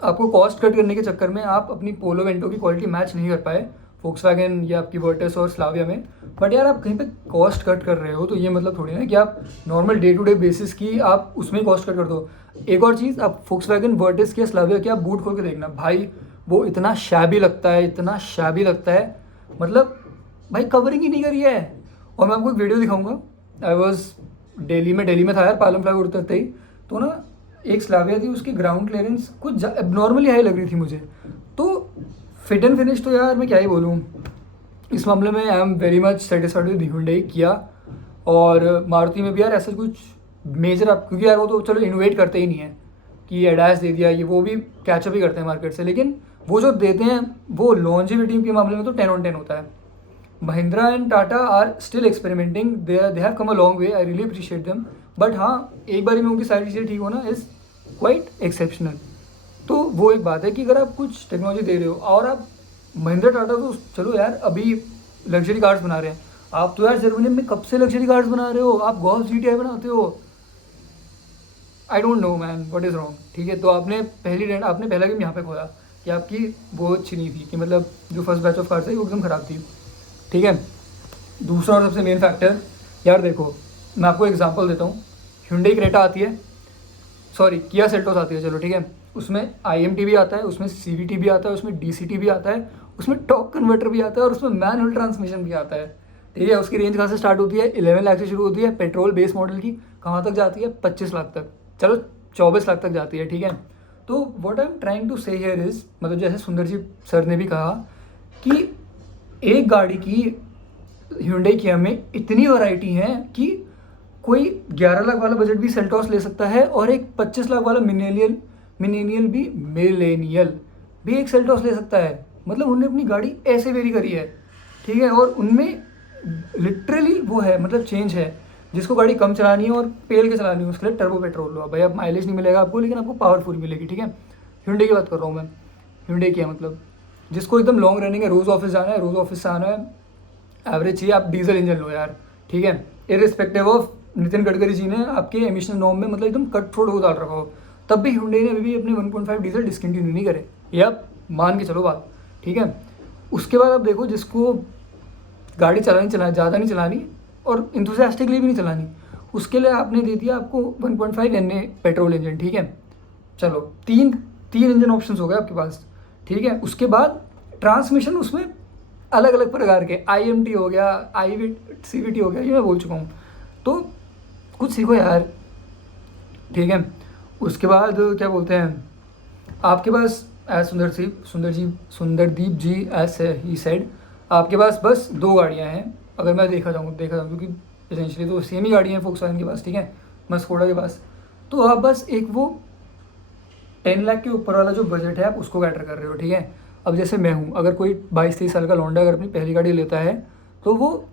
आपको कॉस्ट कट करने के चक्कर में आप अपनी पोलो वेंटो की क्वालिटी मैच नहीं कर पाए फोक्सवैगन या आपकी वर्टिस और स्लाविया में। बट यार आप कहीं पे कॉस्ट कट कर रहे हो तो ये मतलब थोड़ी ना कि आप normal day to day basis की आप उसमें कॉस्ट कट कर दो। एक और चीज़, आप फोक्सवैगन वर्टिस की स्लाविया की आप बूट खोल के देखना भाई, वो इतना शैबी लगता है, इतना शैबी लगता है, मतलब भाई कवरिंग ही नहीं करी है। और मैं आपको एक वीडियो दिखाऊंगा, आई वॉज दिल्ली में था यार, पालम फ्लाई उतरते ही, तो ना एक स्लाविया थी, उसकी ग्राउंड क्लियरेंस कुछ नॉर्मली हाई लग रही थी मुझे। तो फिट एंड फिनिश तो यार मैं क्या ही बोलूँ, इस मामले में I am very much satisfied with Hyundai किया। और मारुति में भी यार ऐसा कुछ मेजर आप, क्योंकि यार वो तो चलो इनोवेट करते ही नहीं है कि एडास दे दिया, ये वो भी कैचअप ही करते हैं मार्केट से, लेकिन वो जो देते हैं वो लॉन्जिविटी के मामले में तो 10/10 होता है। Mahindra and Tata are still experimenting, they have come a long way, I really appreciate them. But हाँ, एक बारी में उनकी सारी चीज़ें ठीक होना इज़ क्वाइट एक्सेप्शनल। तो वो एक बात है कि अगर आप कुछ टेक्नोलॉजी दे रहे हो, और आप महिंद्रा टाटा तो चलो यार अभी लग्जरी कार्स बना रहे हैं, आप तो यार जर्मनी में कब से लग्जरी कार्स बना रहे हो, आप गॉल्फ GTI बनाते हो। आई don't no man what is wrong. ठीक है, तो आपने पहला गेम यहाँ पे खोला कि आपकी वो अच्छी नहीं थी, कि मतलब जो फर्स्ट बैच ऑफ कार्स है वो एकदम ख़राब थी। ठीक है, दूसरा और सबसे मेन फैक्टर, यार देखो मैं आपको एग्जांपल देता हूँ, Hyundai क्रेटा आती है, सॉरी किया सेल्टोस आती है, चलो ठीक है, उसमें IMT भी आता है, उसमें CVT भी आता है, उसमें DCT भी आता है, उसमें टॉर्क कन्वर्टर भी आता है, और उसमें मैनुअल ट्रांसमिशन भी आता है। ठीक है, उसकी रेंज कहाँ से स्टार्ट होती है, 11 लाख से शुरू होती है पेट्रोल बेस मॉडल की, कहाँ तक जाती है 25 लाख तक, चलो 24 लाख तक जाती है। ठीक है, तो what I am trying to say here is, मतलब जैसे सुंदर जी सर ने भी कहा कि एक गाड़ी की Hyundai Kia में इतनी वैरायटी है कि कोई 11 लाख वाला बजट भी सेल्टॉस ले सकता है, और एक 25 लाख वाला मिलेनियल भी एक सेल्टॉस ले सकता है। मतलब उन्होंने अपनी गाड़ी ऐसे वेरी करी है। ठीक है, और उनमें लिटरली वो है, मतलब चेंज है, जिसको गाड़ी कम चलानी है और पेल के चलानी है उसके लिए टर्बो पेट्रोल लो भाई, अब माइलेज नहीं मिलेगा आपको, लेकिन आपको पावरफुल मिलेगी। ठीक है, Hyundai की बात कर रहा हूँ मैं, Hyundai Kia मतलब जिसको एकदम लॉन्ग रनिंग है, रोज़ ऑफिस जाना है, रोज़ ऑफिस से आना है, एवरेज चाहिए, आप डीजल इंजन लो यार। ठीक है, इरिस्पेक्टिव ऑफ नितिन गडकरी जी ने आपके एमिशन नॉर्म में मतलब एकदम कट थ्रोट हो डाल रखा हो, तब भी Hyundai ने अभी भी अपने 1.5 डीजल डिसकंटिन्यू नहीं करे, ये आप मान के चलो बात। ठीक है, उसके बाद आप देखो जिसको गाड़ी चलानी ज़्यादा नहीं चलानी और इंथुसियास्टिकली भी नहीं चलानी, उसके लिए आपने दे दिया आपको 1.5 NA पेट्रोल इंजन। ठीक है, चलो तीन इंजन ऑप्शन हो गए आपके पास। ठीक है, उसके बाद ट्रांसमिशन उसमें अलग अलग प्रकार के, IMT हो गया, CVT हो गया, ये मैं बोल चुका हूँ, तो कुछ सीखो यार। ठीक है, उसके बाद क्या बोलते हैं, आपके पास as Sundardeep ji as he said, आपके पास बस 2 गाड़ियाँ हैं, अगर मैं देखा जाऊँ क्योंकि एसेंशली तो सेम ही गाड़ियाँ हैं फोक्सवैगन के पास। ठीक है, स्कोडा के पास, तो आप बस एक वो 10 लाख के ऊपर वाला जो बजट है आप उसको कैटर कर रहे हो। ठीक है, अब जैसे मैं हूँ, अगर कोई 22-23 साल का लौंडा अगर अपनी पहली गाड़ी लेता है, तो वो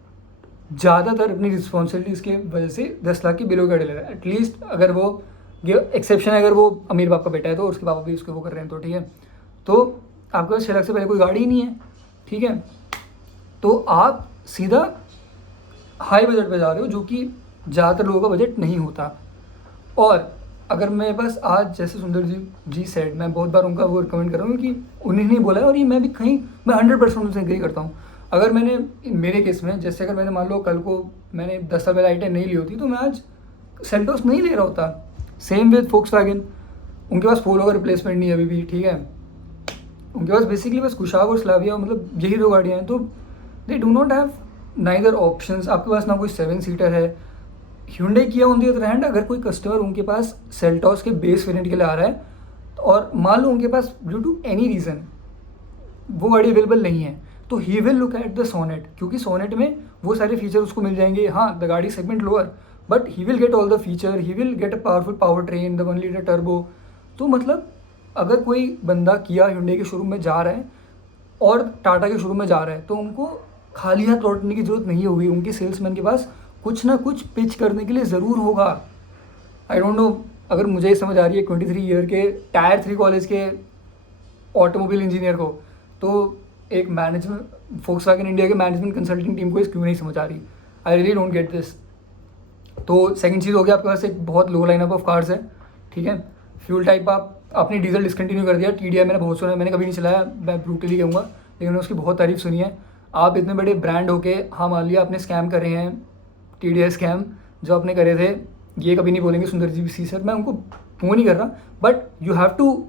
ज़्यादातर अपनी रिस्पॉन्सिबिलिटीज़ के वजह से 10 लाख की बिलो गाड़ी ले रहा है। एटलीस्ट अगर वो एक्सेप्शन है, अगर वो अमीर बाप का बेटा है तो उसके पापा भी उसके वो कर रहे हैं, तो ठीक है, तो आपके पास 6 लाख से पहले कोई गाड़ी ही नहीं है। ठीक है, तो आप सीधा हाई बजट पे जा रहे हो, जो कि ज़्यादातर लोगों का बजट नहीं होता। और अगर मैं बस आज जैसे सुंदर जी सेड, मैं बहुत बार उनका वो रिकमेंड कर रहा हूँ कि उन्हें नहीं बोला है, और ये मैं भी कहीं मैं 100% उनसे एग्री करता हूँ। अगर मैंने मेरे केस में, जैसे अगर मैंने मान लो कल को मैंने 10 साल पहले i10 नहीं ली होती, तो मैं आज सेल्टोस नहीं ले रहा होता। सेम विद फोक्सवैगन, उनके पास पोलो का रिप्लेसमेंट नहीं है अभी भी। ठीक है, उनके पास बेसिकली बस कुशाक और स्लाविया, मतलब यही 2 गाड़ियाँ हैं, तो they do not have neither options. आपके पास ना कोई 7 सीटर है। Hyundai Kia on the other hand, अगर कोई कस्टमर उनके पास सेल्टॉस के बेस वेरिएंट के लिए आ रहा है, और मान लो उनके पास ड्यू टू एनी रीज़न वो गाड़ी अवेलेबल नहीं है, तो he will look at the Sonet, क्योंकि सोनेट में वो सारे फीचर उसको मिल जाएंगे। हाँ, द गाड़ी segment lower, but he will get all the feature, he will get a powerful power train, the 1 litre turbo. तो मतलब अगर कोई बंदा Hyundai के शोरूम में जा रहा है, और टाटा के शोरूम में जा रहा है, तो उनको खाली हाथ लौटने की ज़रूरत नहीं होगी। उनके सेल्समैन के पास कुछ ना कुछ पिच करने के लिए ज़रूर होगा। आई डोंट नो, अगर मुझे समझ आ रही है 23 ईयर के टायर 3 कॉलेज के ऑटोमोबाइल इंजीनियर को, तो एक मैनेजमेंट फोक्सवैगन इंडिया के मैनेजमेंट कंसल्टिंग टीम को इस क्यों नहीं समझ आ रही। I really don't get this. तो सेकंड चीज़ हो गया, आपके पास एक बहुत लो लाइनअप ऑफ कार्स है, ठीक है। फ्यूल टाइप आपने डीजल डिसकंटिन्यू कर दिया। TDI मैंने बहुत सुना है, मैंने कभी नहीं चलाया, मैं ब्रूटली कहूँगा, लेकिन मैंने उसकी बहुत तारीफ सुनी है। आप इतने बड़े ब्रांड होके, हाँ मान लिया आपने स्कैम करे हैं, TDI स्कैम जो आपने करे थे, ये कभी नहीं बोलेंगे सुंदर जी सी सर, मैं उनको वो नहीं कर रहा, but you have to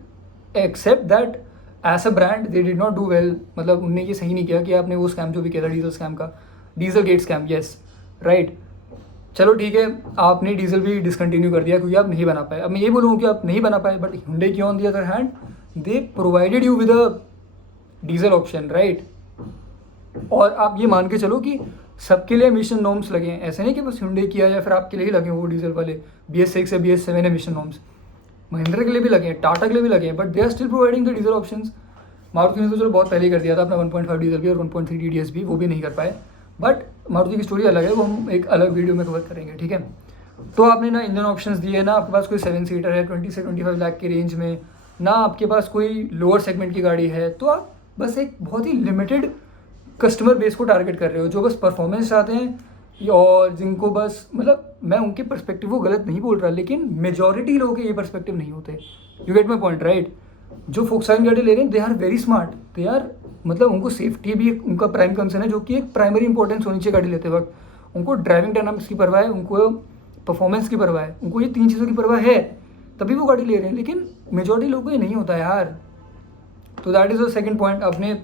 accept that as a brand they did not do well. मतलब उनने ये सही नहीं किया कि आपने वो स्कैम जो भी किया था डीजल स्कैम का, diesel gate scam, yes right. चलो ठीक है, आपने डीजल भी डिसकंटिन्यू कर दिया क्योंकि आप नहीं बना पाए। अब मैं ये बोलूँगा कि आप नहीं बना पाए, बट Hyundai की on the other hand they provided you with a diesel option, right. और आप ये मान के चलो कि सबके लिए एमिशन नॉर्म्स लगे हैं, ऐसे नहीं कि बस Hyundai किया या फिर आपके लिए ही लगे वो डीजल वाले BS6 या BS7 एमिशन नॉर्म्स। महिंद्रा के लिए भी लगे हैं, टाटा के लिए भी लगे हैं, but they are still providing the diesel options. Maruti ने तो चलो बहुत पहले ही कर दिया था अपना 1.5 डीजल भी और 1.3 TDS भी, वो भी नहीं कर पाए। बट मारुति की स्टोरी अलग है, वो हम एक अलग वीडियो में कवर करेंगे, ठीक है। तो आपने ना इंजन ऑप्शंस दिए, ना आपके पास कोई 7 सीटर है 20 से 25 लाख की रेंज में, ना आपके पास कोई लोअर सेगमेंट की गाड़ी है, तो आप बस एक बहुत ही लिमिटेड कस्टमर बेस को टारगेट कर रहे हो जो बस परफॉर्मेंस चाहते हैं, और जिनको बस, मतलब मैं उनके पर्सपेक्टिव को गलत नहीं बोल रहा, लेकिन मेजॉरिटी लोगों के ये पर्सपेक्टिव नहीं होते। You get my point right. जो फोक्सवैगन गाड़ी ले रहे हैं they are very smart, they are, मतलब उनको सेफ्टी भी एक उनका प्राइम कंसर्न है, जो कि एक प्राइमरी इंपॉर्टेंस होनी चाहिए गाड़ी लेते वक्त। उनको ड्राइविंग डायनामिक्स की परवाह है, उनको परफॉर्मेंस की परवाह है, उनको ये 3 चीज़ों की परवाह है, तभी वो गाड़ी ले रहे हैं। लेकिन मेजॉरिटी लोगों को ये नहीं होता यार। तो that is the second point आपने।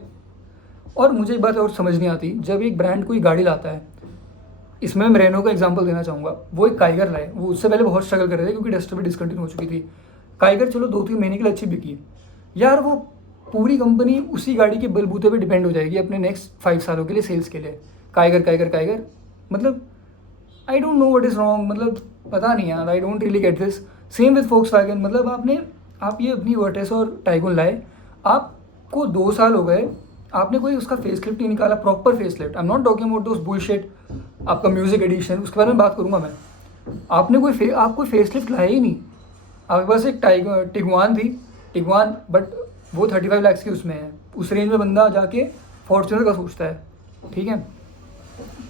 और मुझे एक बात और समझ नहीं आती, जब एक ब्रांड कोई गाड़ी लाता है, इसमें मैं रेनो का एग्जांपल देना चाहूँगा। वो एक काइगर लाए, वो उससे पहले बहुत स्ट्रगल कर रहे थे क्योंकि डस्टर भी डिसकंटिन्यू हो चुकी थी। काइगर चलो 2-3 महीने के लिए अच्छी बिकी यार, वो पूरी कंपनी उसी गाड़ी के बलबूते पे डिपेंड हो जाएगी अपने नेक्स्ट 5 सालों के लिए सेल्स के लिए। काइगर काइगर काइगर, मतलब आई don't know what is wrong, मतलब पता नहीं यार, I don't really get this. Same with Volkswagen, मतलब आप ये अपनी वर्टेस और टाइगुन लाए, आपको 2 साल हो गए, आपने कोई उसका फेसलिफ्ट नहीं निकाला, proper facelift. I am not talking about those bullshit, आपका म्यूजिक एडिशन, उसके बारे में बात करूँगा मैं। आपने आप कोई फेसलिफ्ट लाया ही नहीं। आपके पास एक टिगवान थी, टिगवान, बट वो 35 लाख की उसमें है। उस रेंज में बंदा जाके फॉर्च्यूनर का सोचता है, ठीक है।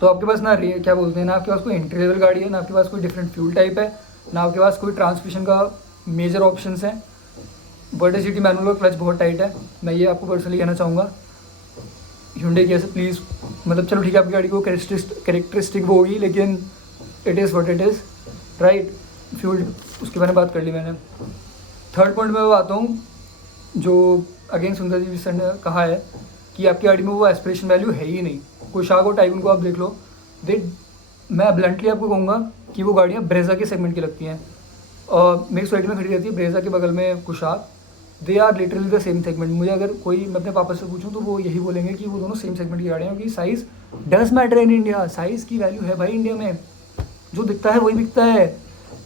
तो आपके पास ना क्या बोलते हैं, ना आपके पास कोई एंट्री लेवल गाड़ी है, ना आपके पास कोई डिफरेंट फ्यूल टाइप है, ना आपके पास कोई ट्रांसमिशन का मेजर ऑप्शंस हैं। वर्टिसिटी मैनुअल का क्लच बहुत टाइट है, मैं ये आपको पर्सनली कहना चाहूँगा। Hyundai की ऐसे प्लीज़, मतलब चलो ठीक है आपकी गाड़ी को कैरेक्टरिस्टिक वो होगी, लेकिन it is what it is, right. Fuel उसके बारे में बात कर ली मैंने। थर्ड पॉइंट में मैं आता हूँ, जो अगेन सुंदर जी सर ने कहा है कि आपकी गाड़ी में वो एस्पिरेशन वैल्यू है ही नहीं। कुशाक और टाइगन को आप देख लो, मैं ब्लंटली आपको कहूँगा कि वो गाड़ियाँ ब्रेजा के सेगमेंट की लगती हैं। मेरी सोसाइटी में खड़ी रहती है ब्रेजा के बगल में Kushaq, they are literally the same segment. मुझे अगर कोई, मैं अपने पापा से पूछूं तो वो यही बोलेंगे कि वो दोनों सेम सेगमेंट की गाड़ियाँ हैं, क्योंकि size does matter in India. Size की वैल्यू है भाई इंडिया में, जो दिखता है वही बिकता है।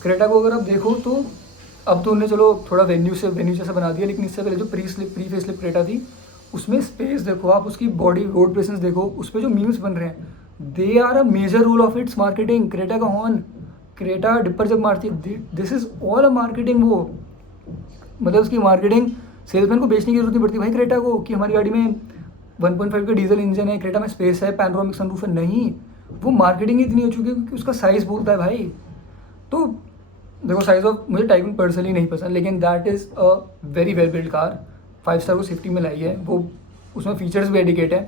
क्रेटा को अगर आप देखो तो अब तो उन्होंने चलो थोड़ा वेन्यू जैसा बना दिया, लेकिन इससे पहले जो प्री फेसलिफ्ट क्रेटा थी, उसमें स्पेस देखो आप, उसकी बॉडी रोड प्रेजेंस देखो, उस पर जो मीम्स बन रहे हैं, they are a major role of its marketing. Creta का हॉर्न, क्रेटा डिपर जब मारती है, this is all a marketing. वो मतलब उसकी मार्केटिंग, सेल्समैन को बेचने की जरूरत नहीं पड़ती भाई क्रेटा को कि हमारी गाड़ी में 1.5 का डीजल इंजन है, क्रेटा में स्पेस है, पैनोरामिक सनरूफ है। नहीं, वो मार्केटिंग इतनी हो चुकी है क्योंकि उसका साइज़ बोलता है भाई। तो देखो साइज़ ऑफ, मुझे टाइगन पर्सनली नहीं पसंद, लेकिन that is a very well build car. 5 star को सेफ्टी में लाई है वो, उसमें फीचर्स भी एडिकेट है।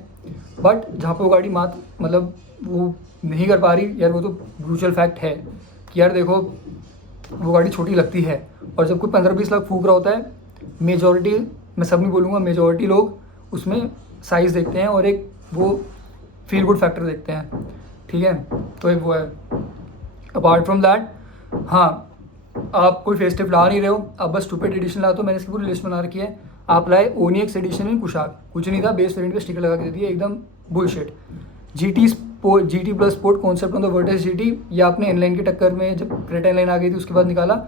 बट जहाँ पे वो गाड़ी मतलब वो नहीं कर पा रही यार, वो तो ब्रूचल फैक्ट है कि यार देखो वो गाड़ी छोटी लगती है। और जब कोई 15-20 लाख फूक रहा होता है, मेजॉरिटी, मैं सब नहीं बोलूँगा, मेजॉरिटी लोग उसमें साइज़ देखते हैं और एक वो फील गुड फैक्टर देखते हैं, ठीक है। तो एक वो है। अपार्ट फ्रॉम दैट, हाँ, आप कोई फेस्टिव ला नहीं रहे हो, आप बस स्टूपिड एडिशन लाते हो। मैंने इसकी पूरी लिस्ट बना रखी है। आप लाए ओनिएक्स एडिशन इन कुशाक, कुछ नहीं था, बेस वेरिएंट पे स्टिकर लगा के दे दिया, एकदम bullshit. GT plus sport concept on the Virtus GT, या आपने इनलाइन की टक्कर में जब क्रेटा इनलाइन आ गई थी उसके बाद निकाला।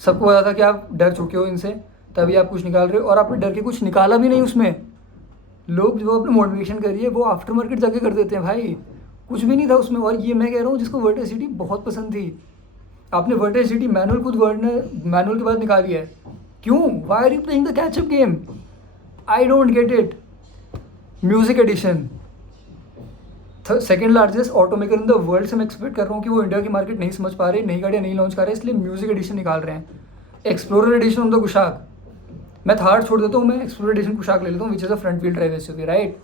सबको पता था कि आप डर चुके हो इनसे, तभी आप कुछ निकाल रहे हो, और आपने डर के कुछ निकाला भी नहीं उसमें। लोग जो अपनी मॉडिफिकेशन करिए वो आफ्टर मार्केट जाके कर देते हैं भाई, कुछ भी नहीं था उसमें। और ये मैं कह रहा हूँ जिसको वर्टेज सिटी बहुत पसंद थी, आपने वर्टेज सिटी मैनुअल खुद मैनुअल के बाद निकाली है, क्यों? Why are you playing the catchup game? I don't get it. Music edition second largest automaker in the world से मैं एक्सपेक्ट कर रहा हूँ कि वो इंडिया की मार्केट नहीं समझ पा रहे, नई गाड़ियाँ नहीं लॉन्च कर रहे, इसलिए म्यूजिक एडिशन निकाल रहे हैं। Explorer edition on the Kushaq, मैं थार छोड़ देता हूँ, मैं एक्सप्लोरर एडिशन कुशाक ले लेता हूँ, which is a front wheel drive SUV, right.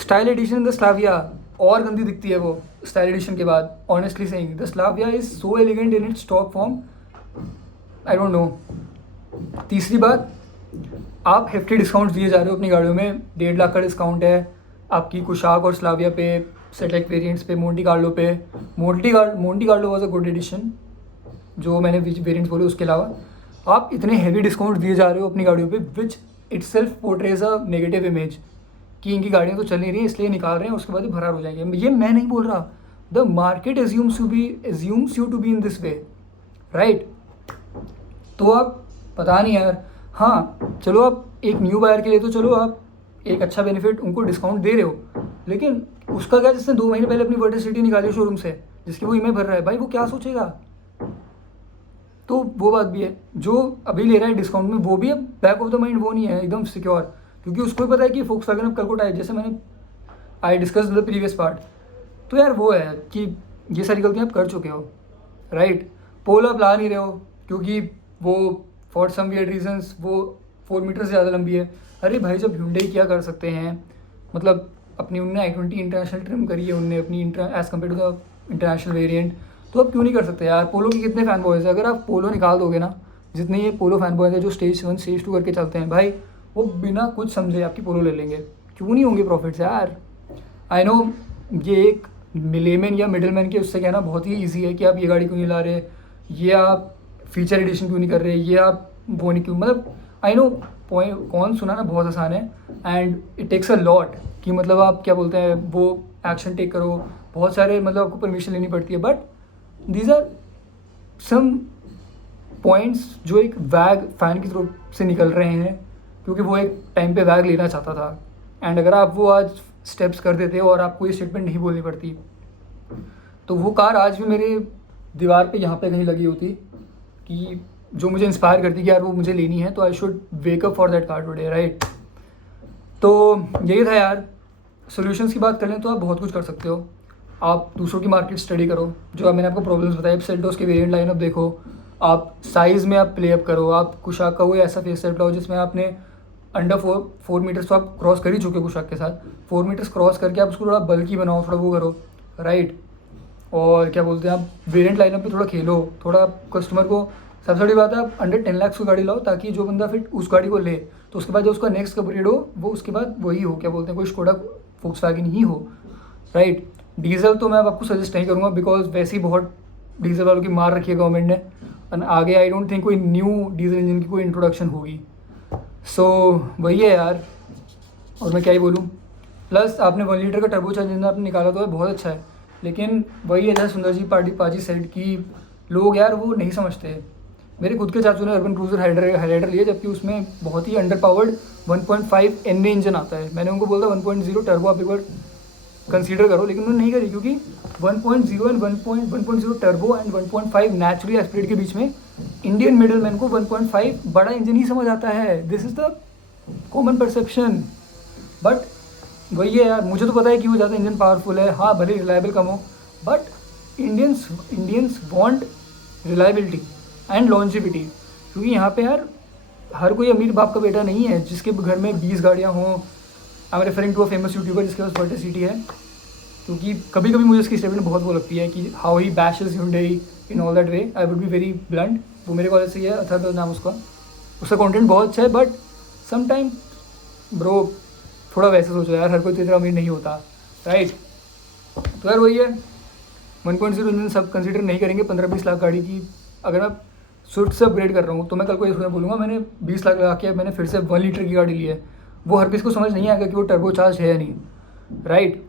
Style edition in the Slavia, और गंदी दिखती है वो स्टाइल एडिशन के बाद। Honestly saying the Slavia is so elegant in its top form, I don't know. तीसरी बात, आप हेफ्टी डिस्काउंट दिए जा रहे हो अपनी गाड़ियों में, 1.5 लाख का डिस्काउंट है आपकी कुशाक और स्लाविया पे, सेटेक वेरिएंट्स पे, मोंटी कार्लो पे। Monte Carlo was a good edition, जो मैंने वेरिएंट्स बोले उसके अलावा आप इतने हैवी डिस्काउंट दिए जा रहे हो अपनी गाड़ियों पे, which it self portrays a negative image कि इनकी गाड़ियाँ तो चल नहीं रही इसलिए निकाल रहे हैं, उसके बाद ही फरार हो जाएंगे। ये मैं नहीं बोल रहा, the market assumes you to be in this way, right. तो आप पता नहीं यार, हाँ चलो आप एक न्यू बायर के लिए तो चलो आप एक अच्छा बेनिफिट उनको डिस्काउंट दे रहे हो, लेकिन उसका क्या जिसने 2 महीने पहले अपनी वर्टेज सिटी निकाली शोरूम से, जिसकी वो ईएमआई भर रहा है, भाई वो क्या सोचेगा? तो वो बात भी है, जो अभी ले रहा है डिस्काउंट में वो भी अब बैक ऑफ द माइंड वो नहीं है एकदम सिक्योर, क्योंकि उसको भी पता है कि फोक्सवैगन अब कल को टाइप, जैसे मैंने I discuss the previous part. तो यार वो है कि ये सारी गलतियाँ आप कर चुके हो, राइट। पोल आप ला नहीं रहे हो क्योंकि वो फॉर सम वियर्ड रीजंस वो 4 मीटर से ज़्यादा लंबी है। अरे भाई जब Hyundai क्या कर सकते हैं, मतलब अपनी उनने i20 इंटरनेशनल ट्रिम करी है उनने अपनी as compare to the international variant, तो अब क्यों नहीं कर सकते यार? पोलो के कितने फ़ैन बॉयज़ हैं, अगर आप पोलो निकाल दोगे ना, जितने ये पोलो फ़ैन बॉयज़ हैं जो स्टेज 1 स्टेज 2 करके चलते हैं, भाई वो बिना कुछ समझे आपकी पोलो ले लेंगे, क्यों नहीं होंगे प्रॉफिट्स यार? आई नो ये एक लेमैन या मिडिल मैन के उससे कहना बहुत ही ईजी है कि आप ये गाड़ी क्यों नहीं ला रहे, ये आप फीचर एडिशन क्यों नहीं कर रहे, ये आप वो नहीं क्यों, मतलब आई नो पॉइंट कौन सुनाना बहुत आसान है and it takes a lot कि मतलब आप क्या बोलते हैं वो एक्शन टेक करो, बहुत सारे मतलब आपको परमिशन लेनी पड़ती है, but these are some points जो एक वैग फ़ैन की तरफ से निकल रहे हैं, क्योंकि वो एक टाइम पे वैग लेना चाहता था, एंड अगर आप वो आज स्टेप्स कर देते और आपको ये स्टेटमेंट नहीं बोलनी पड़ती, तो वो कार आज भी मेरे दीवार पे यहाँ पे कहीं लगी होती कि जो मुझे इंस्पायर करती कि यार वो मुझे लेनी है, तो I should wake up for that car today, right. तो यही था यार। सॉल्यूशंस की बात करें तो आप बहुत कुछ कर सकते हो, आप दूसरों की मार्केट स्टडी करो, जो अब मैंने आपको प्रॉब्लम्स बताए, आप सेल्टोस के वेरिएंट लाइनअप देखो, आप साइज़ में आप प्ले अप करो, आप कुशाक का वो ऐसा फेस सेट लाओ जिसमें आपने अंडर 4 मीटर्स तो आप क्रॉस कर ही चुके हो कुशाक के साथ, 4 मीटर्स क्रॉस करके आप उसको थोड़ा बल्कि बनाओ, थोड़ा वो करो, राइट। और क्या बोलते हैं, आप वेरिएंट लाइनअप पे थोड़ा खेलो, थोड़ा कस्टमर को, सबसे बड़ी बात है आप अंडर 10 लाख की गाड़ी लाओ, ताकि जो बंदा फिर उस गाड़ी को ले तो उसके बाद जो उसका नेक्स्ट अपग्रेड हो वो उसके बाद वही हो, क्या बोलते हैं, कोई स्कोडा फोक्सवैगन ही हो, राइट। डीजल तो मैं अब आपको सजेस्ट नहीं करूँगा बिकॉज वैसे ही बहुत डीजल वालों की मार रखी है गवर्नमेंट ने, और आगे आई डोंट थिंक कोई न्यू डीजल इंजन की कोई इंट्रोडक्शन होगी। सो वही है यार, और मैं क्या ही बोलूँ। प्लस आपने 1 लीटर का टर्बो चार्ज इंजन आपने निकाला तो है, बहुत अच्छा है, लेकिन वही है जैसे सुंदर जी पाजी सेड की लोग यार वो नहीं समझते। मेरे खुद के चाचू ने अर्बन क्रूजर हाइलाइटर लिया, जबकि उसमें बहुत ही अंडर पावर्ड 1.5 एनए इंजन आता है। मैंने उनको बोला 1.0 टर्बो आप एक बार कंसीडर करो, लेकिन उन्होंने नहीं करी, क्योंकि 1.0 and 1.0 turbo and 1.5 naturally aspirate के बीच में इंडियन मिडिल मैन को 1.5 बड़ा इंजन ही समझ आता है। This is the common perception. But वही है यार, मुझे तो पता है कि वो ज़्यादा इंजन पावरफुल है, हाँ भले रिलायबल कम हो, but Indians want reliability and longevity, क्योंकि यहाँ पे यार हर कोई अमीर बाप का बेटा नहीं है जिसके घर में 20 गाड़ियाँ हों। I am referring to a famous YouTuber जिसके पास वर्टेज सिटी है, क्योंकि कभी कभी मुझे उसकी स्टेटमेंट बहुत वो लगती है कि how he bashes Hyundai in all that way. I would be very blunt, वो मेरे कॉलेज से ही है, अथर नाम उसका कंटेंट बहुत अच्छा है, बट समटाइम ब्रो थोड़ा वैसे सोचो यार, हर कोई तेरा अमीर नहीं होता, राइट। तो यार वही है, 1.0 इंजन सब कंसीडर नहीं करेंगे 15-20 लाख गाड़ी की। अगर मैं स्विफ्ट से अपग्रेड कर रहा हूँ तो मैं कल को ये बोलूँगा मैंने 20 लाख लगा के मैंने फिर से 1 लीटर की गाड़ी ली है, वो हर किसी को समझ नहीं आएगा कि वो टर्बो चार्ज है या नहीं, राइट।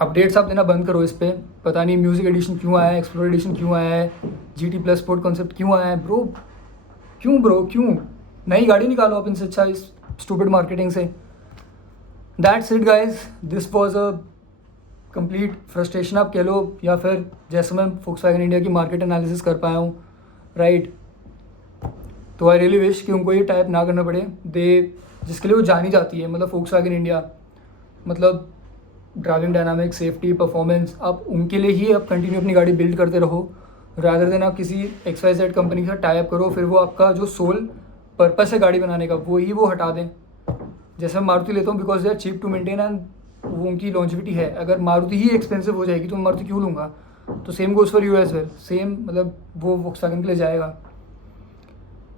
अपडेट्स आप देना बंद करो इस पर, पता नहीं म्यूजिक एडिशन क्यों आया है, एक्सप्लोर एडिशन क्यों आया है, GT प्लस स्पोर्ट कॉन्सेप्ट क्यों आया है, ब्रो क्यों नई गाड़ी निकालो आप इनसे अच्छा इस स्टूपिड मार्केटिंग से। That's it guys, this was a complete frustration आप कह लो, या फिर जैसे मैं फोक्सवैगन इंडिया की मार्केट एनालिसिस कर पाया हूँ, राइट। तो आई रियली विश कि उनको ये टाइप ना करना पड़े। दे जिसके लिए वो जानी जाती है, मतलब फोक्सवैगन इंडिया, मतलब ड्राइविंग डायनामिक्स, सेफ्टी, परफॉर्मेंस, आप उनके लिए ही आप कंटिन्यू अपनी गाड़ी बिल्ड करते रहो, रादर देन आप किसी XYZ कंपनी के साथ टाई अप करो, फिर वो आपका जो सोल पर्पस है गाड़ी बनाने का वो हटा दें। जैसे मैं मारुति लेता हूँ because they are cheap to maintain and वो उनकी लॉन्जिविटी है। अगर मारुति ही एक्सपेंसिव हो जाएगी तो मैं मारुति क्यों लूँगा? तो same goes for you as well, same मतलब वो वोक्सवैगन के लिए जाएगा।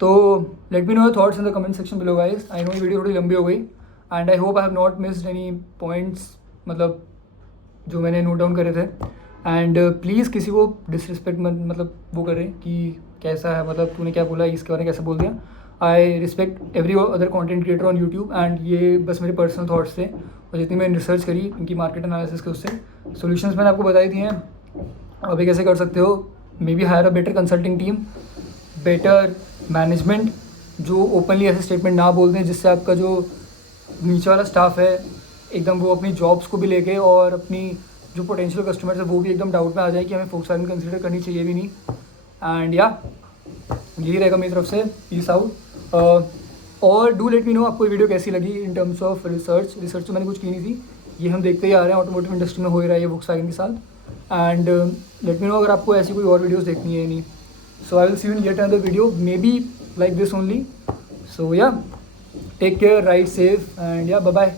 तो let me know your thoughts in the comment section below guys. I know ये वीडियो थोड़ी लंबी हो गई and I hope I have not missed any points, मतलब जो मैंने नोट डाउन करे थे। एंड प्लीज़ किसी को डिसरिस्पेक्ट मत मतलब वो करें कि कैसा है, मतलब तूने क्या बोला, इसके बारे में कैसे बोल दिया। I respect every other content creator on YouTube and ये बस मेरे पर्सनल थॉट्स थे, और जितनी मैंने रिसर्च करी इनकी मार्केट एनालिसिस के उससे सॉल्यूशंस मैंने आपको बताई दिए हैं। अभी कैसे कर सकते हो, may be higher a better consulting team, better management जो ओपनली ऐसे स्टेटमेंट ना बोल दें जिससे आपका जो नीचे वाला स्टाफ है एकदम वो अपनी जॉब्स को भी लेके और अपनी जो पोटेंशियल कस्टमर्स है वो भी एकदम डाउट में आ जाए कि हमें फोक्सवैगन कंसिडर करनी चाहिए भी नहीं। एंड या यही रहेगा मेरी तरफ से, पीस आउट। और डू लेट मी नो आपको ये वीडियो कैसी लगी इन टर्म्स ऑफ रिसर्च तो मैंने कुछ की नहीं थी, ये हम देखते ही आ रहे हैं, ऑटोमोटिव इंडस्ट्री में हो ही रहा है ये वोक्सवैगन के साथ। एंड लेट मी नो अगर आपको ऐसी कोई और वीडियोज़ देखनी है नहीं। So I will see you in yet another video, maybe like this only. So yeah, take care, ride safe, and yeah, bye bye.